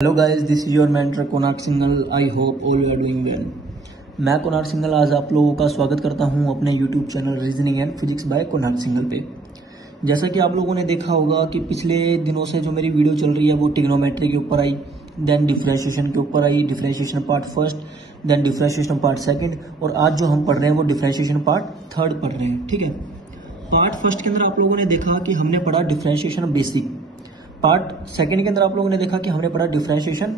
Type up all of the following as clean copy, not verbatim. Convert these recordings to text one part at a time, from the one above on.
Hello guys, this is your mentor Konark Singhal. I hope all you are doing well. मैं Konark single आज आप लोगों का स्वागत करता हूं अपने YouTube channel reasoning and physics bye Konark single पे। जैसा कि आप लोगों ने देखा होगा कि पिछले दिनों से जो मेरी वीडियो चल रही है वो ट्रिग्नोमेट्री के ऊपर आई, देन डिफरेंशिएशन के ऊपर आई, differentiation part first, then differentiation part second, और आज जो हम पढ़ रहे हैं वो डिफरेंशिएशन पार्ट थर्ड पढ़ रहे हैं। ठीक है, पार्ट फर्स्ट के अंदर आप लोगों ने देखा कि हमने पढ़ा डिफरेंशिएशन बेसिक। पार्ट सेकंड के अंदर आप लोगों ने देखा कि हमने पढ़ा डिफरेंशिएशन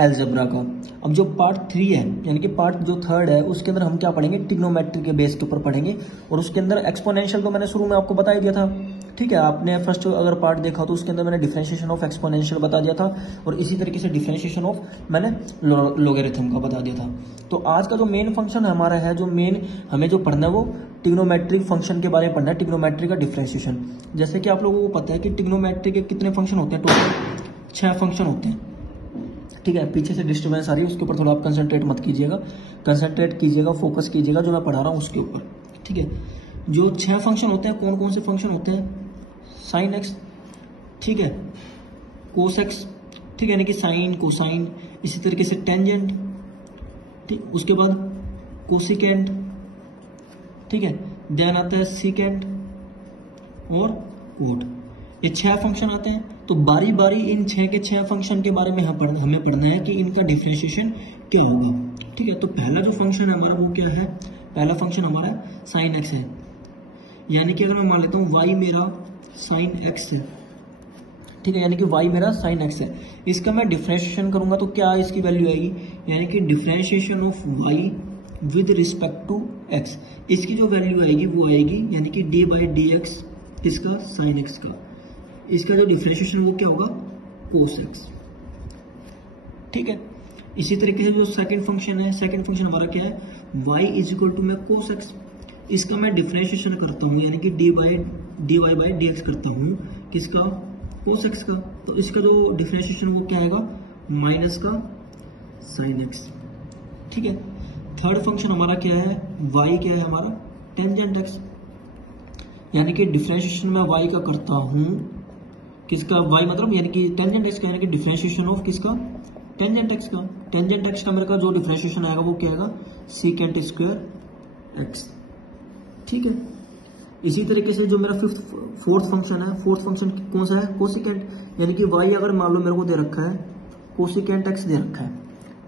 अलजेब्रा का। अब जो पार्ट 3 है यानी कि पार्ट जो थर्ड है उसके अंदर हम क्या पढ़ेंगे, ट्रिग्नोमेट्री के बेस के ऊपर पढ़ेंगे। और उसके अंदर एक्सपोनेंशियल तो मैंने शुरू में आपको बता ही दिया था। ठीक है, आपने फर्स्ट अगर पार्ट देखा तो उसके अंदर मैंने डिफरेंशिएशन ऑफ एक्सपोनेंशियल बता दिया था, और इसी तरीके से डिफरेंशिएशन ऑफ मैंने लोगरिथम का बता दिया था। तो आज का जो मेन फंक्शन हमारा है, जो मेन हमें जो पढ़ना है वो ट्रिग्नोमेट्रिक फंक्शन के बारे में पढ़ना है, ट्रिग्नोमेट्री का डिफरेंशिएशन। जैसे कि आप लोगों को पता है कि ट्रिग्नोमेट्री के कितने फंक्शन होते हैं, टोटल 6 फंक्शन होते हैं। ठीक है, पीछे से डिस्टर्बेंस आ रही है, उसके ऊपर थोड़ा आप कंसंट्रेट मत कीजिएगा, कंसंट्रेट कीजिएगा, फोकस कीजिएगा जो मैं पढ़ा रहा हूँ उसके ऊपर। ठीक है, जो 6 फंक्शन होते हैं, कौन कौन से फंक्शन होते हैं? साइन एक्स, ठीक है, कोस एक्स, ठीक है, यानी कि साइन कोसाइन, इसी तरीके से टेंजेंट, ठीक, उसके बाद कोसिकेंट, ठीक है, देन आता है सीकेंट और कोट। ये 6 फंक्शन आते हैं। तो बारी बारी इन 6 के 6 फंक्शन के बारे में हमें पढ़ना है कि इनका डिफरेंशिएशन क्या होगा। ठीक है, तो पहला जो फंक्शन है हमारा वो क्या है? पहला फंक्शन हमारा साइन एक्स है, यानी कि अगर मैं मान लेता हूं y मेरा साइन एक्स है, ठीक है, यानी कि y मेरा साइन एक्स है, इसका मैं डिफरेंशिएशन करूंगा तो क्या इसकी वैल्यू आएगी, यानी कि differentiation of y with respect to x, इसकी जो वैल्यू आएगी वो आएगी यानी कि d बाई डी एक्स, इसका साइन एक्स का, इसका जो डिफरेंशिएशन वो क्या होगा, कोस एक्स। ठीक है, इसी तरीके से जो सेकंड फंक्शन है, सेकंड फंक्शन हमारा क्या है, y इज इक्वल टू मैं कोस एक्स, इसका मैं डिफरेंशिएशन करता हूं यानी कि d y by d x करता हूं, किसका, कोस एक्स का। तो इसका जो डिफरेंशिएशन वो क्या आएगा, माइनस का साइन एक्स। ठीक है, थर्ड फंक्शन हमारा क्या है, y क्या है हमारा, टेंजेंट एक्स, यानी कि डिफरेंशिएशन मैं y का करता हूं, किसका, y मतलब यानी कि टेंजेंट एक्स का, यानी कि डिफरेंशिएशन ऑफ किसका, टेंजेंट एक्स का। टेंजेंट एक्स का मेरे का जो डिफरेंशिएशन आएगा वो क्या आएगा, सीकेंट स्क्वायर एक्स। ठीक है, इसी तरीके से जो मेरा फोर्थ फंक्शन है, फोर्थ फंक्शन कौन सा है, कोसिकेंट, यानी कि y अगर मान लो मेरे को दे रखा है कोसिकेंट एक्स दे रखा है।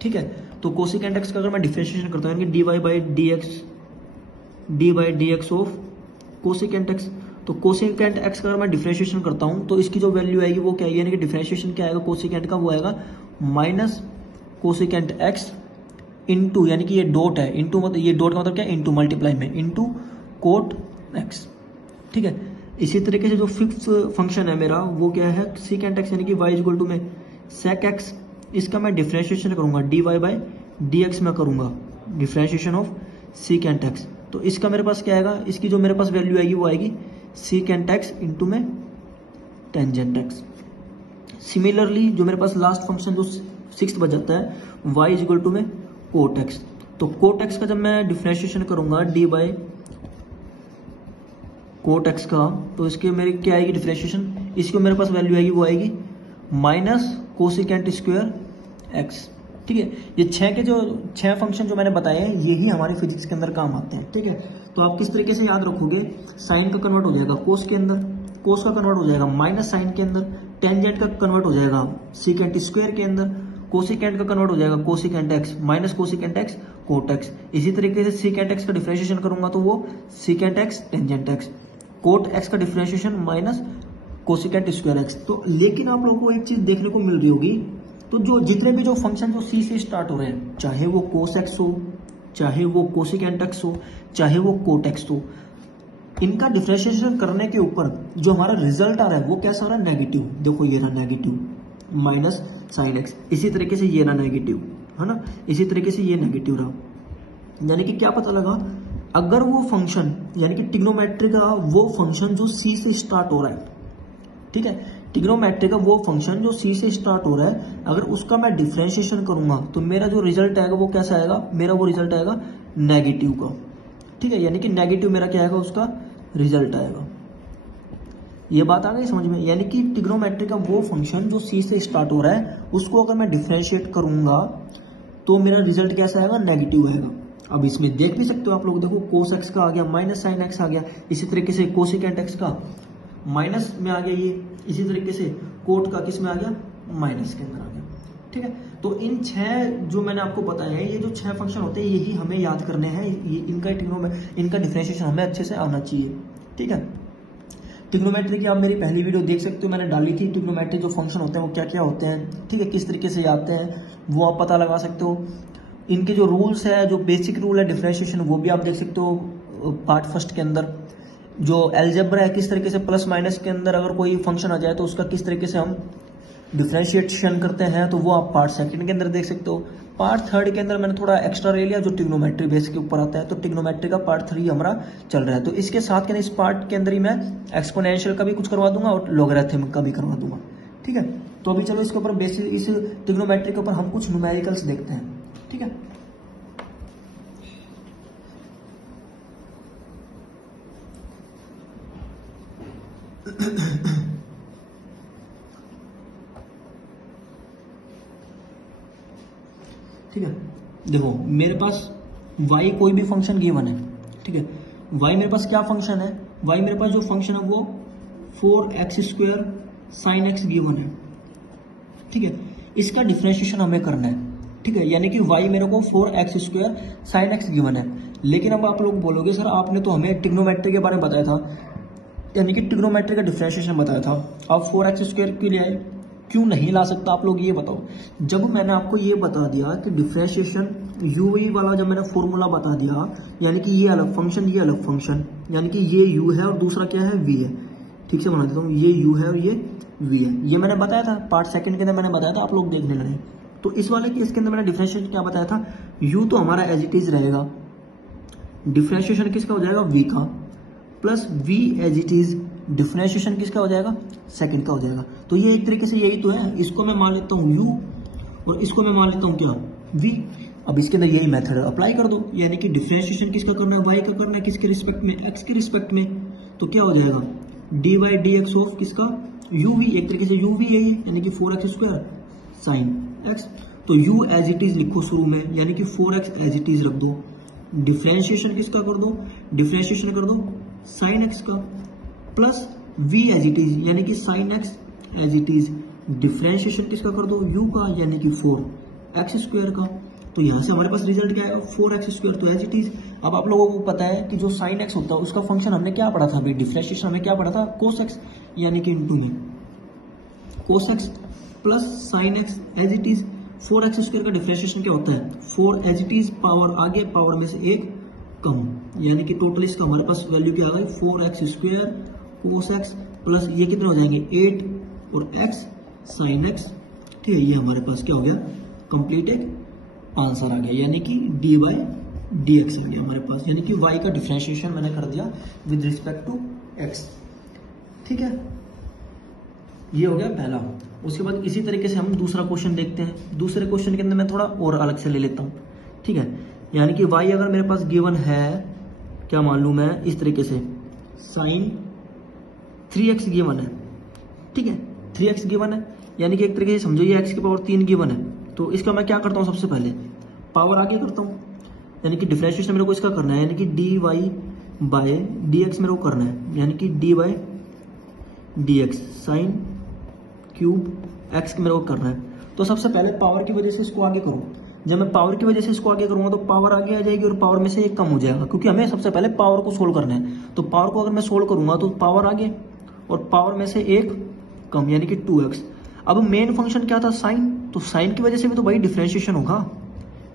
ठीक है, तो कोसिकेंट एक्स का अगर मैं डिफरेंशिएशन करता हूं यानी कि d y by d x of cosecant x, तो कोसिकेंट एक्स का अगर मैं डिफरेंशिएशन करता हूं तो इसकी जो वैल्यू आएगी वो क्या है, यानी कि डिफरेंशिएशन क्या आएगा कोसिकेंट का, वो आएगा माइनस कोसिकेंट एक्स इंटू, यानी कि ये डॉट है, इंटू मतलब ये डॉट का मतलब क्या है, इंटू मल्टीप्लाई में, इंटू कोट एक्स। ठीक है, इसी तरीके से जो फिफ्थ फंक्शन है मेरा वो क्या है, सीकेंट एक्स, यानी कि y इक्वल टू में सेक एक्स, इसका मैं डिफरेंशिएशन करूंगा d y by d x में करूंगा डिफरेंशिएशन ऑफ सीकेंट एक्स। तो इसका मेरे पास क्या आएगा, इसकी जो मेरे पास वैल्यू आएगी वो आएगी सीकेंट एक्स इंटू में टेंजेंट एक्स। सिमिलरली जो मेरे पास लास्ट फंक्शन जो 6th बच जाता है, y इज इक्वल टू में कोट एक्स, तो कोट एक्स का जब मैं डिफरेंशिएशन करूंगा डी बाई कोट एक्स का, तो इसके मेरी क्या आएगी डिफरेंशिएशन, इसकी मेरे पास वैल्यू आएगी वो आएगी माइनस कोसिकेंट स्क्वायर एक्स। ठीक है, ये 6 के जो 6 फंक्शन जो मैंने बताए हैं यही हमारे फिजिक्स के अंदर काम आते हैं। ठीक है, तो आप किस तरीके से याद रखोगे, साइन का कन्वर्ट हो जाएगा कोस के अंदर, कोस का कन्वर्ट हो जाएगा माइनस साइन के अंदर, टेंजेंट का कन्वर्ट हो जाएगा सीकेंट स्क्वायर के अंदर, कोसिकेंट का कन्वर्ट हो जाएगा cosecant x minus cosecant x cot x. इसी तरीके से सीकेंट एक्स का डिफरेंशिएशन करूंगा तो वो secant x tangent x, cot x का differentiation minus cosecant square x. तो लेकिन आप लोगों को एक चीज देखने को मिल रही होगी, तो जो जितने भी जो फंक्शन जो सी से स्टार्ट हो रहे हैं, चाहे वो कोस एक्स हो, चाहे वो कोसिकेंट एक्स हो, चाहे वो कोट एक्स हो, इनका डिफरेंशिएशन करने के ऊपर जो हमारा रिजल्ट आ रहा है वो कैसा आ रहा है, नेगेटिव। देखो ये रहा नेगेटिव माइनस साइन एक्स, इसी तरीके से ये रहा नेगेटिव, है ना, इसी तरीके से ये नेगेटिव रहा। यानी कि क्या पता लगा, अगर वो फंक्शन यानी कि ट्रिग्नोमेट्री का वो फंक्शन जो सी से स्टार्ट हो रहा है, ठीक है, ट्रिग्नोमेट्री का वो फंक्शन जो सी से स्टार्ट हो रहा है, अगर उसका मैं डिफरेंशिएशन करूंगा तो मेरा जो रिजल्ट आएगा वो कैसा आएगा, मेरा वो रिजल्ट आएगा नेगेटिव का। ठीक है, यानी कि नेगेटिव मेरा क्या आएगा, उसका रिजल्ट आएगा। ये बात आ गई समझ में, यानी कि ट्रिग्नोमेट्री का वो फंक्शन जो सी से स्टार्ट हो रहा है उसको अगर मैं डिफरेंशिएट करूंगा तो मेरा रिजल्ट कैसा आएगा, नेगेटिव आएगा। अब इसमें देख भी सकते हो आप लोग, देखो कोस एक्स का आ गया माइनस साइन एक्स आ गया, इसी तरीके से कोसिकेंट एक्स का माइनस में आ गया ये, इसी तरीके से कोट का किस में आ गया, माइनस के अंदर आ गया। ठीक है, तो इन 6 जो मैंने आपको बताया है, ये जो 6 फंक्शन होते हैं यही हमें याद करने हैं, इनका डिफरेंशिएशन हमें अच्छे से आना चाहिए। ठीक है, ट्रिग्नोमेट्री की आप मेरी पहली वीडियो देख सकते हो, मैंने डाली थी ट्रिग्नोमेट्री जो फंक्शन होते हैं वो क्या क्या होते हैं। ठीक है, किस तरीके से आते हैं वो आप पता लगा सकते हो। इनके जो रूल्स है, जो बेसिक रूल है डिफरेंशिएशन, वो भी आप देख सकते हो पार्ट फर्स्ट के अंदर। जो एल्जेब्रा है, किस तरीके से प्लस माइनस के अंदर अगर कोई फंक्शन आ जाए तो उसका किस तरीके से हम डिफरेंशिएशन करते हैं, तो वो आप पार्ट सेकंड के अंदर देख सकते हो। पार्ट थर्ड के अंदर मैंने थोड़ा एक्स्ट्रा ले लिया जो ट्रिग्नोमेट्री बेस के ऊपर आता है, तो ट्रिग्नोमेट्री का पार्ट 3 हमारा चल रहा है। तो इसके साथ के इस पार्ट के अंदर ही मैं एक्सपोनेंशियल का भी कुछ करवा दूंगा और लॉगरिथम का भी करवा दूंगा। ठीक है, तो अभी चलो इसके ऊपर बेसिक, इस ट्रिग्नोमेट्री के ऊपर हम कुछ न्यूमेरिकल्स देखते हैं। ठीक है, ठीक है, देखो मेरे पास y कोई भी फंक्शन गिवन है। ठीक है, y मेरे पास क्या फंक्शन है, y मेरे पास जो फंक्शन है वो 4x² sin x गिवन है। ठीक है, इसका डिफरेंशिएशन हमें करना है। ठीक है, यानी कि y मेरे को 4x² sin x गिवन है। लेकिन अब आप लोग बोलोगे सर आपने तो हमें ट्रिग्नोमेट्री के बारे में बताया था, यानी कि ट्रिग्नोमेट्री का डिफरेंशिएशन बताया था, आप 4x² के लिए आए, क्यों नहीं ला सकता आप लोग ये बताओ। जब मैंने आपको ये बता दिया कि डिफरेंशिएशन u वाला, जब मैंने फॉर्मूला बता दिया, यानी कि ये अलग फंक्शन ये अलग फंक्शन, यानी कि ये u है और दूसरा क्या है, v है। ठीक से बना देता हूँ, ये u है और ये v है, ये मैंने बताया था पार्ट सेकंड के अंदर, मैंने बताया था, आप लोग देखने लगे। तो इस वाले केस के अंदर मैंने डिफरेंशिएशन क्या बताया था, u तो हमारा एज इट इज रहेगा, डिफरेंशिएशन किसका हो जाएगा, v का, plus v as it is differentiation किसका हो जाएगा, सेकंड का हो जाएगा। तो ये एक तरीके से यही तो है, इसको मैं मान लेता हूँ u और इसको मैं मान लेता हूँ क्या, v। अब इसके अंदर यही मेथड अप्लाई कर दो, यानी कि डिफरेंशिएशन किसका करना है, y का करना है, किसके रिस्पेक्ट में, x के रिस्पेक्ट में। तो क्या हो जाएगा, dy dx ऑफ किसका, uv, एक तरीके से uv है ये, यानी कि 4x² sin x। तो u एज इट इज लिखो शुरू में, यानी कि 4x एज इट इज रख दो, डिफरेंशिएशन किसका कर दो, डिफरेंशिएशन कर दो sin x का, plus v as it is, यानी कि sin x as it is, differentiation किसका कर दो, u का, यानी कि 4x² का। तो यहां से हमारे पास रिजल्ट क्या आएगा, 4x², तो एज इट इज। अब आप लोगों को पता है कि जो sin x होता है उसका फंक्शन हमने क्या पढ़ा था अभी, डिफरेंशिएशन हमें क्या पढ़ा था, cos x, यानी कि इंटू में cos x plus sin x as it is. 4x² का डिफरेंशिएशन क्या होता है, 4 एज इट इज, पावर आगे, पावर में से एक कम, यानी कि टोटल इसका हमारे पास वैल्यू क्या आ गई, 4x² cos x प्लस ये कितने हो जाएंगे 8 और x sin x। ठीक है, ये हमारे पास क्या हो गया, कंप्लीट एक आंसर आ गया, यानी कि dy dx आ गया हमारे पास, यानी कि y का डिफरेंशिएशन मैंने कर दिया विद रिस्पेक्ट टू x। ठीक है, ये हो गया पहला। उसके बाद इसी तरीके से हम दूसरा क्वेश्चन देखते हैं। दूसरे क्वेश्चन के अंदर मैं थोड़ा और अलग से ले लेता हूँ। ठीक है, यानी कि y अगर मेरे पास गिवन है, क्या मान लूँ मैं, इस तरीके से sin 3x गिवन है। ठीक है, 3x गिवन है, यानी कि एक तरीके से समझो ये x की पावर 3 गिवन है। तो इसका मैं क्या करता हूँ, सबसे पहले पावर आगे करता हूँ, यानी कि डिफरेंशिएशन मेरे को इसका करना है, यानी कि dy बाय dx मेरे को करना है, यानी कि dy by dx sine cube x मेरे को करना है। तो सबसे पहले पावर की वजह से इसको आगे करूँ। जब मैं पावर की वजह से इसको आगे करूंगा तो पावर आगे आ जाएगी और पावर में से एक कम हो जाएगा, क्योंकि हमें सबसे पहले पावर को सोल्व करना है। तो पावर को अगर मैं सोल्व करूंगा तो पावर आगे और पावर में से एक कम, यानी कि 2x। अब मेन फंक्शन क्या था, साइन, तो साइन की वजह से भी तो भाई डिफरेंशिएशन होगा,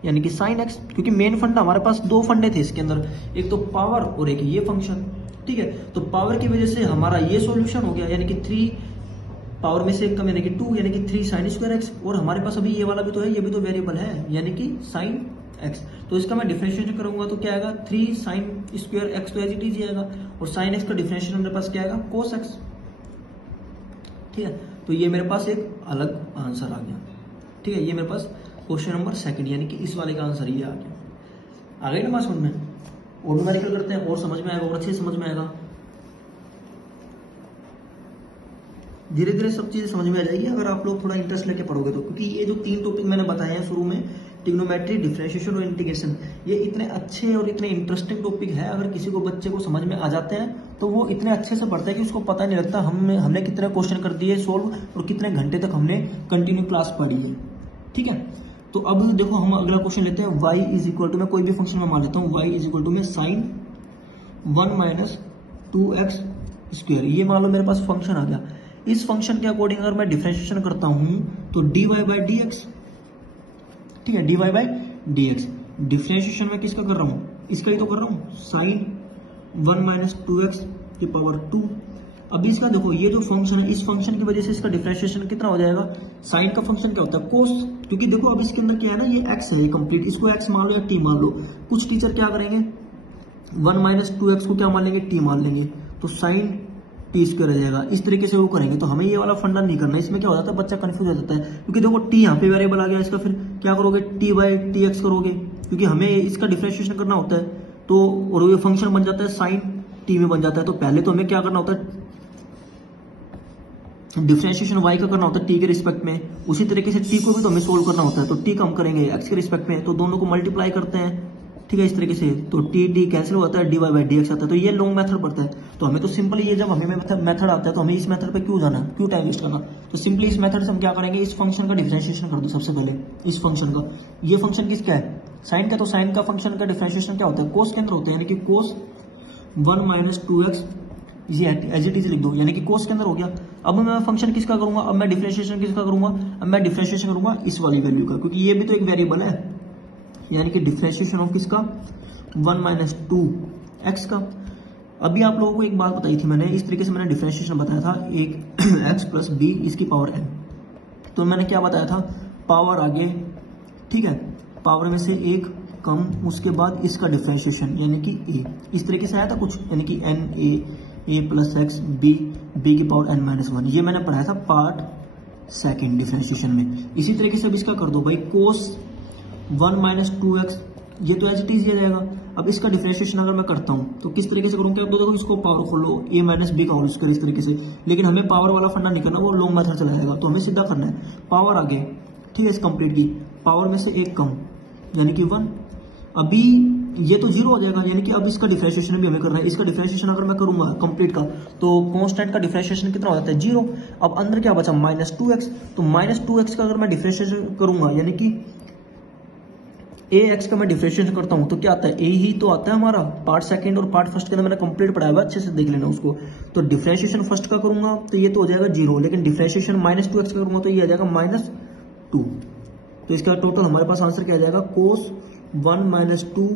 यानी कि साइन x, क्योंकि मेन फंडा हमारे पास दो फंडे थे इसके अंदर, एक तो पावर और एक ये फंक्शन। ठीक है, तो पावर की वजह से हमारा ये सॉल्यूशन हो गया, यानी कि 3 पावर में से एक कम, यानी कि 2, यानी कि 3 साइन स्क्वायर x। और हमारे पास अभी ये वाला भी तो है, ये भी तो वेरिएबल है, यानी कि साइन x। तो इसका मैं डिफरेंशिएशन करूंगा तो क्या आएगा, 3 साइन स्क्वायर x तो एज इट इज आएगा, और साइन x का डिफरेंशिएशन मेरे पास क्या आएगा, कोस x। ठीक है, तो ये मेरे पास एक अलग आंसर आ गया। ठीक है, ये मेरे पास क्वेश्चन नंबर 2, यानी कि इस वाले का आंसर ये आ गया। आ गई ना बात समझ में? और न्यूमेरिकल करते हैं और समझ में आएगा और अच्छे से समझ में आएगा। धीरे धीरे सब चीजें समझ में आ जाएगी अगर आप लोग थोड़ा इंटरेस्ट लेके पढ़ोगे तो, क्योंकि ये जो 3 टॉपिक मैंने बताए हैं शुरू में, ट्रिग्नोमेट्री, डिफरेंशिएशन और इंटीग्रेशन, ये इतने अच्छे और इतने इंटरेस्टिंग टॉपिक है। अगर किसी को बच्चे को समझ में आ जाते हैं तो वो इतने अच्छे से पढ़ता है कि उसको पता नहीं लगता हमने कितने क्वेश्चन कर दिए सोल्व और कितने घंटे तक हमने कंटिन्यू क्लास पढ़ी है। ठीक है, तो अब देखो हम अगला क्वेश्चन लेते हैं। y इज इक्वल टू, मैं कोई भी फंक्शन में मान लेता हूँ, y इज इक्वल टू में साइन 1 माइनस 2x स्क्वायर, ये मान लो मेरे पास फंक्शन आ गया। इस फंक्शन के अकॉर्डिंग अगर मैं डिफरेंशिएशन करता हूं तो dy बाई डी एक्स, ठीक है, dy by d x. Differentiation में किसका कर रहा हूं, इसका ही तो कर रहा हूं, साइन 1 माइनस 2x की पावर 2। अब इसका देखो ये जो फंक्शन है, इस फंक्शन की वजह से इसका डिफरेंशिएशन कितना हो जाएगा, साइन का फंक्शन क्या होता है, कोस, क्योंकि देखो अब इसके अंदर क्या है ना, ये x है, ये कंप्लीट, इसको x मान लो या t मान लो। कुछ टीचर क्या करेंगे, 1 माइनस 2x को क्या मान लेंगे, t मान लेंगे, तो साइन टी स्क्वायर आ जाएगा। इस तरीके से वो करेंगे। तो हमें ये वाला फंडा नहीं करना, इसमें क्या हो जाता है बच्चा कंफ्यूज हो जाता है, क्योंकि देखो t यहाँ पे वेरिएबल आ गया इसका, फिर क्या करोगे, t बाई टी एक्स करोगे, क्योंकि हमें इसका डिफरेंशिएशन करना होता है। तो और ये फंक्शन बन जाता है साइन t में बन जाता है। तो पहले तो हमें क्या करना होता है, डिफरेंशिएशन y का करना होता है t के रिस्पेक्ट में, उसी तरीके से t को भी तो हमें सोल्व करना होता है। तो t का हम करेंगे x के रिस्पेक्ट में, तो दोनों को मल्टीप्लाई करते हैं, ठीक है, इस तरीके से, तो t कैंसिल हो जाता है, dy बाई डी एक्स आता है। तो ये लॉन्ग मेथड पड़ता है। तो हमें तो सिंपली ये, जब हमें मेथड आता है तो हमें इस मेथड पे क्यों जाना, क्यों टाइम वेस्ट करना। तो सिंपली इस मेथड से हम क्या करेंगे, इस फंक्शन का डिफरेंशिएशन कर दो सबसे पहले, इस फंक्शन का। ये फंक्शन किसका है, साइन का, तो साइन का फंक्शन का डिफरेंशिएशन क्या होता है, कोस के अंदर होता है, यानी कि कोस 1 माइनस 2x, ये एज इट इज लिख दो, यानी कि कोस के अंदर हो गया। अब मैं फंक्शन किसका करूंगा, अब मैं डिफरेंशिएशन किसका करूंगा, अब मैं डिफरेंशिएशन करूंगा इस वाली वैल्यू का, क्योंकि ये भी तो एक वेरिएबल है, यानी कि डिफरेंशिएशन ऑफ किसका, 1 माइनस 2x का। अभी आप लोगों को एक बात बताई थी मैंने, इस तरीके से मैंने डिफरेंशिएशन बताया था, एक x प्लस बी इसकी पावर n। तो मैंने क्या बताया था, पावर आगे, ठीक है, पावर में से एक कम, उसके बाद इसका डिफरेंशिएशन यानी कि a, इस तरीके से आया था कुछ, यानी कि n a plus x b की पावर n माइनस 1। ये मैंने पढ़ाया था पार्ट सेकेंड डिफरेंशिएशन में। इसी तरीके से अब इसका कर दो भाई, कोस 1 माइनस 2x, ये तो एज इट इज आ जाएगा। अब इसका डिफरेंशिएशन अगर मैं करता हूं तो किस तरीके से करूंगा, अब देखो इसको पावर खोलो, a माइनस बी का होल स्क्वायर, इस तरीके से। लेकिन हमें पावर वाला फंडा नहीं करना, वो लॉन्ग मेथड चला जाएगा। तो हमें सीधा करना है, पावर आगे, ठीक है, इस कंप्लीट की पावर में से एक कम, यानी कि 1। अभी ये तो 0 हो जाएगा, यानी कि अब इसका डिफरेंशिएशन भी हमें करना है। इसका डिफरेंशिएशन अगर मैं करूंगा कंप्लीट का, तो कांस्टेंट का डिफरेंशिएशन कितना हो जाता है, 0। अब अंदर क्या बचा, माइनस 2x, तो माइनस 2x का अगर मैं डिफरेंशिएशन करूंगा, यानी कि ax का मैं डिफरेंशिएशन करता हूं तो क्या आता है, a ही तो आता है हमारा। पार्ट सेकंड और पार्ट फर्स्ट के अंदर मैंने कंप्लीट पढ़ाया हुआ, अच्छे से देख लेना उसको। तो डिफरेंशिएशन फर्स्ट का करूंगा तो ये तो हो जाएगा 0, लेकिन डिफरेंशिएशन माइनस 2x का करूंगा तो ये आ जाएगा माइनस 2। तो इसका टोटल हमारे पास आंसर क्या आ जाएगा, कोस 1 माइनस 2,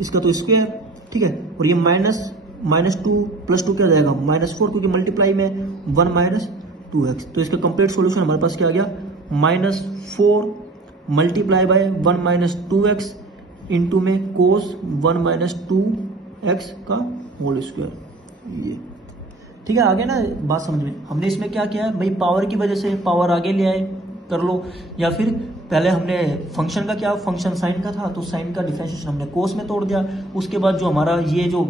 इसका तो स्क्वायर, ठीक है, और ये माइनस 2 प्लस 2 क्या आ जाएगा, माइनस 4, क्योंकि मल्टीप्लाई में 1 माइनस 2x। तो इसका कंप्लीट सोल्यूशन हमारे पास क्या आ गया, minus 4 multiply by 1 minus 2x into में कोस 1 माइनस 2x का होल स्क्वायर। ये ठीक है, आगे ना बात समझ में। हमने इसमें क्या किया है भाई, पावर की वजह से पावर आगे ले आए, कर लो, या फिर पहले हमने फंक्शन का क्या, फंक्शन साइन का था तो साइन का डिफरेंशिएशन हमने कोस में तोड़ दिया। उसके बाद जो हमारा ये जो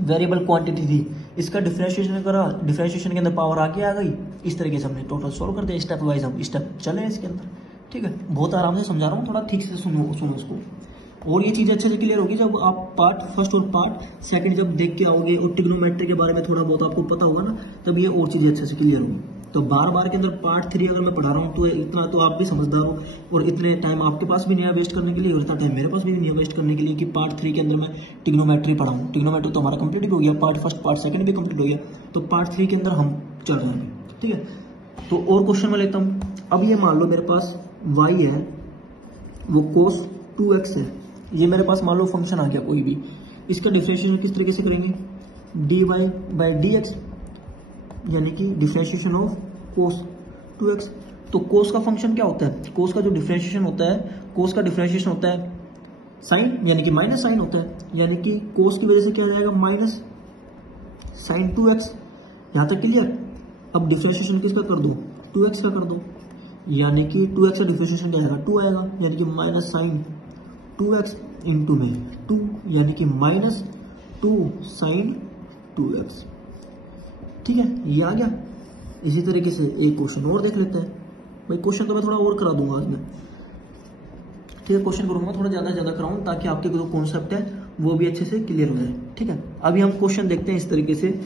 वेरिएबल क्वांटिटी थी, इसका डिफरेंशिएशन करा, डिफरेंशिएशन के अंदर पावर आगे आ गई। इस तरीके से हमने टोटल सॉल्व कर दिया, स्टेप वाइज हम स्टेप चले इसके अंदर। ठीक है, बहुत आराम से समझा रहा हूँ, थोड़ा ठीक से सुनो इसको। और ये चीज़ अच्छे से क्लियर होगी जब आप पार्ट फर्स्ट और पार्ट सेकंड जब देख के आओगे और ट्रिग्नोमेट्री के बारे में थोड़ा बहुत आपको पता होगा ना, तब ये और चीज़ें अच्छे से क्लियर होगी। तो बार के अंदर पार्ट 3 अगर मैं पढ़ा रहा हूँ तो इतना तो आप भी समझदार हो, और इतने टाइम आपके पास भी नहीं है वेस्ट करने के लिए, और इतना टाइम मेरे पास भी नहीं है वेस्ट करने के लिए कि पार्ट 3 के अंदर मैं ट्रिग्नोमेट्री पढ़ाऊँ। ट्रिग्नोमेट्री तो हमारा कंप्लीट भी हो गया, पार्ट फर्स्ट पार्ट सेकंड भी कंप्लीट हो गया, तो पार्ट 3 के अंदर हम चल रहे हैं। ठीक है, तो और क्वेश्चन में लेता हूँ। अब ये मान लो मेरे पास y है, वो cos 2x है, ये मेरे पास मान लो फंक्शन आ गया कोई भी। इसका डिफरेंशिएशन किस तरीके से करेंगे, dy बाई डी एक्स, यानी कि डिफरेंशिएशन ऑफ cos 2x। तो cos का फंक्शन क्या होता है, cos का जो डिफरेंशिएशन होता है, cos का डिफरेंशिएशन होता है साइन, यानी कि माइनस साइन होता है, यानी कि cos की वजह से क्या आ जाएगा, माइनस साइन 2x। यहां तक क्लियर। अब डिफरेंशिएशन किसका कर दो, 2x का कर दो, यानी कि 2x का डिफरेंशिएशन क्या आएगा, 2 आएगा, यानी कि माइनस साइन 2x इंटू में 2, यानी कि माइनस 2 साइन 2x। ठीक है, ये आ गया। इसी तरीके से एक क्वेश्चन और देख लेते हैं। भाई क्वेश्चन तो मैं थोड़ा और करा दूंगा आज मैं, ठीक है, क्वेश्चन करूंगा थोड़ा ज्यादा ज्यादा कराऊं ताकि आपके जो कॉन्सेप्ट है वो भी अच्छे से क्लियर हो जाए। ठीक है, अभी हम क्वेश्चन देखते हैं इस तरीके से।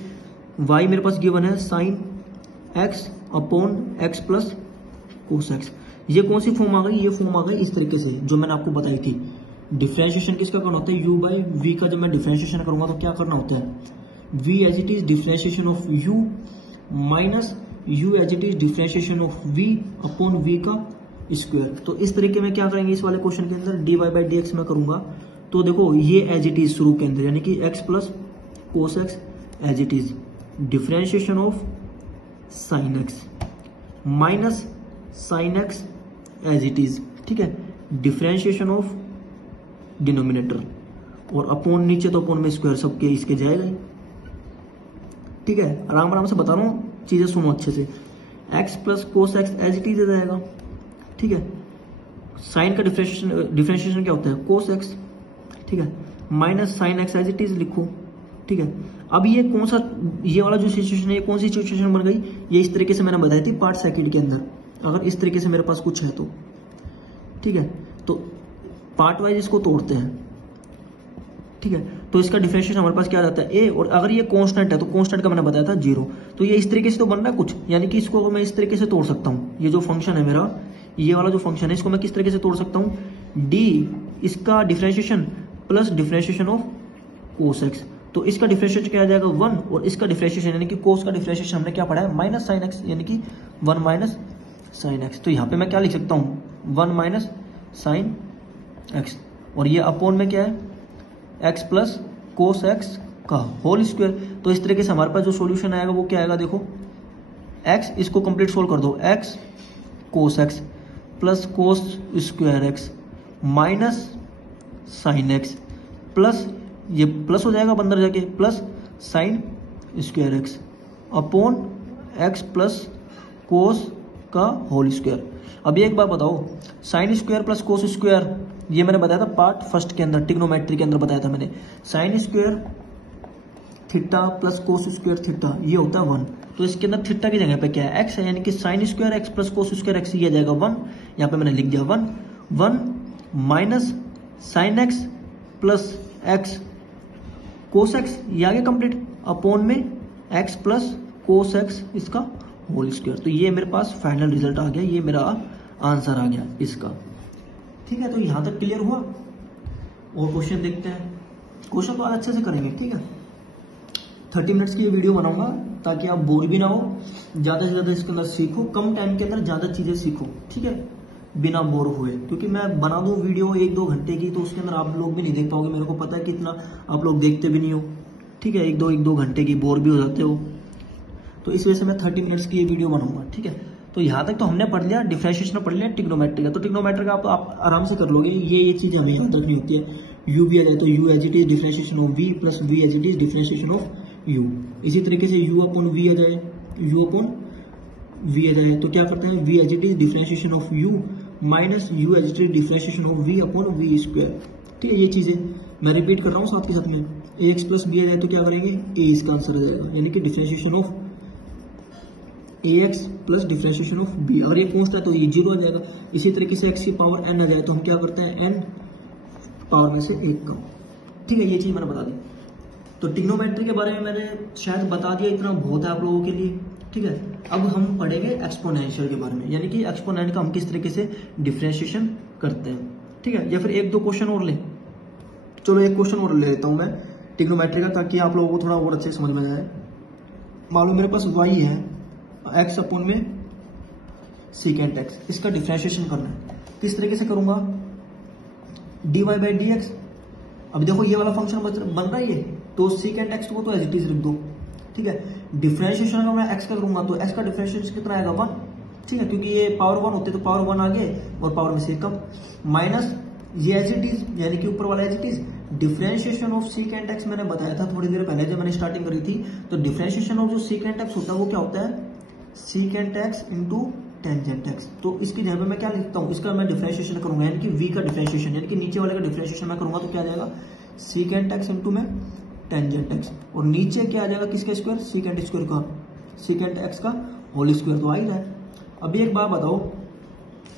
y मेरे पास गिवन है sine x upon x plus cos x। ये कौन सी फॉर्म आ गई? ये फॉर्म आ गई इस तरीके से जो मैंने आपको बताई थी। डिफरेंशिएशन किसका करना होता है? u बाई v का। जब मैं डिफरेंशिएशन करूंगा तो क्या करना होता है? v as it is differentiation of u minus u as it is differentiation of v upon v का स्क्वायर। तो इस तरीके में क्या करेंगे इस वाले क्वेश्चन के अंदर, dy बाई dx में करूंगा तो देखो ये एज इट इज शुरू के अंदर, यानी कि x plus cos x as it is differentiation of sine x minus sine x as it is, ठीक है, डिफरेंशिएशन ऑफ डिनोमिनेटर और अपॉन नीचे तो अपॉन में स्क्वायर सबके इसके जाएगा। ठीक है, आराम आराम से बता रहा हूँ, चीजें सुनो अच्छे से। x plus cos x as it is आ जाएगा। ठीक है, साइन का डिफरेंशिएशन क्या होता है? कोस x। ठीक है, minus sine x as it is लिखो। ठीक है, अब ये कौन सा, ये वाला जो सिचुएशन है, ये कौन सी सिचुएशन बन गई? ये इस तरीके से मैंने बताई थी पार्ट सेकंड के अंदर, अगर इस तरीके से मेरे पास कुछ है तो। ठीक है, तो पार्ट वाइज इसको तोड़ते हैं। ठीक है, तो इसका डिफरेंशिएशन हमारे पास क्या आ जाता है? a, और अगर ये कांस्टेंट है तो कांस्टेंट का मैंने बताया था 0। तो ये इस तरीके से तो बन रहा है कुछ, यानी कि इसको मैं इस तरीके से तोड़ सकता हूँ। ये जो फंक्शन है मेरा, ये वाला जो फंक्शन है, इसको मैं किस तरीके से तोड़ सकता हूँ? d इसका differentiation plus differentiation of cos x। तो इसका डिफरेंशिएशन क्या आ जाएगा? 1, और इसका डिफरेंशिएशन यानी कि कोस का डिफरेंशिएशन हमने क्या पढ़ा है? माइनस साइन x, यानी कि 1 माइनस साइन x। तो यहाँ पे मैं क्या लिख सकता हूँ? 1 माइनस साइन x, और ये अपॉन में क्या है? x प्लस कोस x का होल स्क्वायर। तो इस तरीके से हमारे पास जो सॉल्यूशन आएगा वो क्या आएगा? देखो x, इसको कंप्लीट सोल्व कर दो, x cos x plus cos square x minus sine x plus, ये प्लस हो जाएगा अंदर जाके, plus sine square x upon x plus cos का होल स्क्वायर। अब एक बात बताओ, sine square plus cos square, ये मैंने बताया था पार्ट फर्स्ट के अंदर, ट्रिग्नोमेट्री के अंदर बताया था मैंने। Sine square theta plus cos square theta, ये होता है 1। तो इसके अंदर थीटा की जगह पे क्या है? x है, यानी कि sign square x plus cos square x, ये आ जाएगा 1। यहाँ पे मैंने लिख दिया 1 minus sine x plus x cos x, ये आ गया कंप्लीट, अपॉन में x प्लस कोस x इसका होल स्क्वायर। तो ये मेरे पास फाइनल रिजल्ट आ गया, ये मेरा आंसर आ गया इसका। ठीक है, तो यहां तक क्लियर हुआ। और क्वेश्चन देखते हैं। क्वेश्चन तो आज अच्छे से करेंगे। ठीक है, 30 मिनट्स की ये वीडियो बनाऊंगा ताकि आप बोर भी ना हो, ज्यादा से ज्यादा इसके अंदर सीखो, कम टाइम के अंदर ज्यादा चीजें सीखो। ठीक है, बिना बोर हुए, क्योंकि मैं बना दूं वीडियो 1-2 घंटे की तो उसके अंदर आप लोग भी नहीं देख पाओगे। मेरे को पता है कि इतना आप लोग देखते भी नहीं हो। ठीक है, 1-2 घंटे की बोर भी हो जाते हो, तो इस वजह से मैं 30 मिनट्स की ये वीडियो बनाऊंगा। ठीक है, तो यहाँ तक तो हमने पढ़ लिया, डिफरेंशिएशन पढ़ लिया ट्रिग्नोमेट्री का। तो ट्रिग्नोमेट्री का आप आराम से कर लोगे, ये चीज हमें याद रखनी होती है। u भी आ जाए तो u as it is differentiation of v plus v as it is differentiation of u। इसी तरीके से u अपॉन v आ जाए, u अपॉन v आ जाए तो क्या करते हैं? v as it is differentiation of u minus u as it is differentiation of v upon v square. ठीक है, ये चीजें मैं रिपीट कर रहा हूँ साथ के साथ में। ax प्लस b आ जाए तो क्या करेंगे? a इसका आंसर आ जाएगा, यानी कि differentiation of ax plus differentiation of b। अगर ये कॉन्स्टेंट है तो ये 0 आ जाएगा। इसी तरीके से x की पावर n आ जाए तो हम क्या करते हैं? n पावर में से 1 का। ठीक है, ये चीज मैंने बता दी। तो ट्रिग्नोमेट्री के बारे में मैंने शायद बता दिया, इतना बहुत है आप लोगों के लिए। ठीक है, अब हम पढ़ेंगे एक्सपोनेंशियल के बारे में, यानी कि एक्सपोनेंट का हम किस तरीके से डिफरेंशिएशन करते हैं। ठीक है, या फिर 1-2 क्वेश्चन और ले, चलो एक क्वेश्चन और ले लेता हूं मैं ट्रिग्नोमेट्री का, ताकि आप लोगों को थोड़ा और अच्छे समझ में आए। मान लो मेरे पास y है, x अपॉन में सीकेंट x, इसका डिफरेंशिएशन करना है। किस तरीके से करूंगा? dy by dx। अब देखो ये वाला फंक्शन बन रहा है ये, तो सीकेंट x को तो एज इट इज लिख दो। ठीक है, डिफरेंशिएशन अगर मैं x का करूंगा तो x का डिफरेंशिएशन कितना आएगा? 1। ठीक है, क्योंकि ये पावर 1 होते तो पावर 1 आगे और पावर में से कम, माइनस ये एज इट इज, यानी कि ऊपर वाला as it is differentiation of secant x। मैंने बताया था थोड़ी देर पहले जब मैंने स्टार्टिंग करी थी, तो डिफरेंशिएशन ऑफ जो सीकेंट x होता है वो क्या होता है? Secant x into tangent x। तो इसकी जगह पे मैं क्या लिखता हूँ? इसका मैं डिफरेंशिएशन करूंगा, यानी कि v का डिफरेंशिएशन, यानी कि नीचे वाले का डिफरेंशिएशन मैं करूंगा तो क्या आ जाएगा? सीकेंट x इंटू में टेंजेंट x, और नीचे क्या आ जाएगा? किसका स्क्वायर? सीकेंट स्क्वायर का, सीकेंट x का होल स्क्वायर तो आ ही रहा है। अभी एक बात बताओ,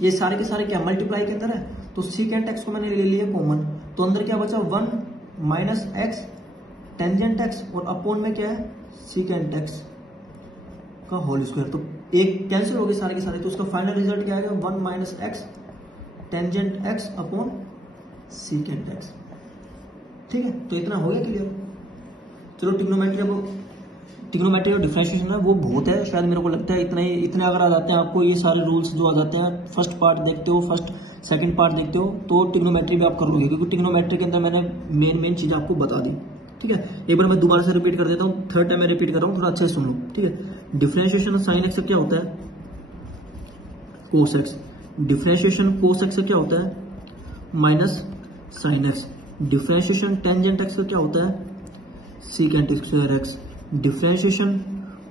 ये सारे के सारे क्या मल्टीप्लाई के अंदर है, तो सीकेंट एक्स को मैंने ले लिया कॉमन, तो अंदर क्या बचा 1 माइनस एक्स टेंजेंट एक्स और अपॉन में क्या है सीकेंट एक्स का होल स्क्वायर। तो एक कैंसिल हो गए सारे के सारे, तो उसका फाइनल रिजल्ट क्या आएगा 1 minus x tangent x upon secant x. ठीक है, तो इतना हो गया क्लियर। चलो ट्रिग्नोमेट्री और डिफरेंशिएशन है वो बहुत है, शायद मेरे को लगता है इतने अगर आ जाते हैं आपको ये सारे रूल्स जो आ जाते हैं, फर्स्ट पार्ट देखते हो, फर्स्ट सेकंड पार्ट देखते हो, तो ट्रिग्नोमेट्री भी आप कर लोगे, क्योंकि ट्रिग्नोमेट्री के अंदर मैंने मेन चीज आपको बता दी। ठीक है, एक बार मैं दोबारा से रिपीट कर देता हूँ, थर्ड टाइम मैं रिपीट कर रहा हूँ, थोड़ा अच्छे से सुन लो। ठीक है, डिफरेंशिएशन साइन एक्स से क्या होता है cos x, differentiation cos x से क्या होता है minus sine x, differentiation tangent x का क्या होता है secant square x, differentiation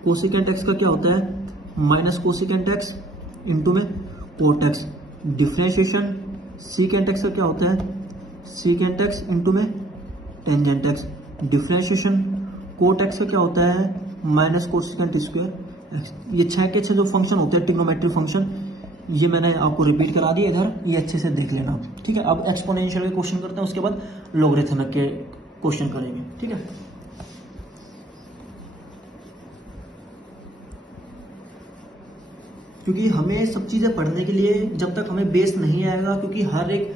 cosecant x का क्या होता है माइनस कोसिकेंट एक्स इंटू में cot x, differentiation secant x का क्या होता है सीकेंट एक्स इंटू में tangent x, differentiation cot x का क्या होता है माइनस कोसिकेंट स्क्वायर एक्स। ये 6 के 6 जो फंक्शन होते हैं ट्रिग्नोमेट्री फंक्शन, ये मैंने आपको रिपीट करा दिया इधर, ये अच्छे से देख लेना। ठीक है, अब एक्सपोनेंशियल के क्वेश्चन करते हैं, उसके बाद लॉगरिथमिक के क्वेश्चन करेंगे। ठीक है, क्योंकि हमें सब चीजें पढ़ने के लिए जब तक हमें बेस नहीं आएगा, क्योंकि हर एक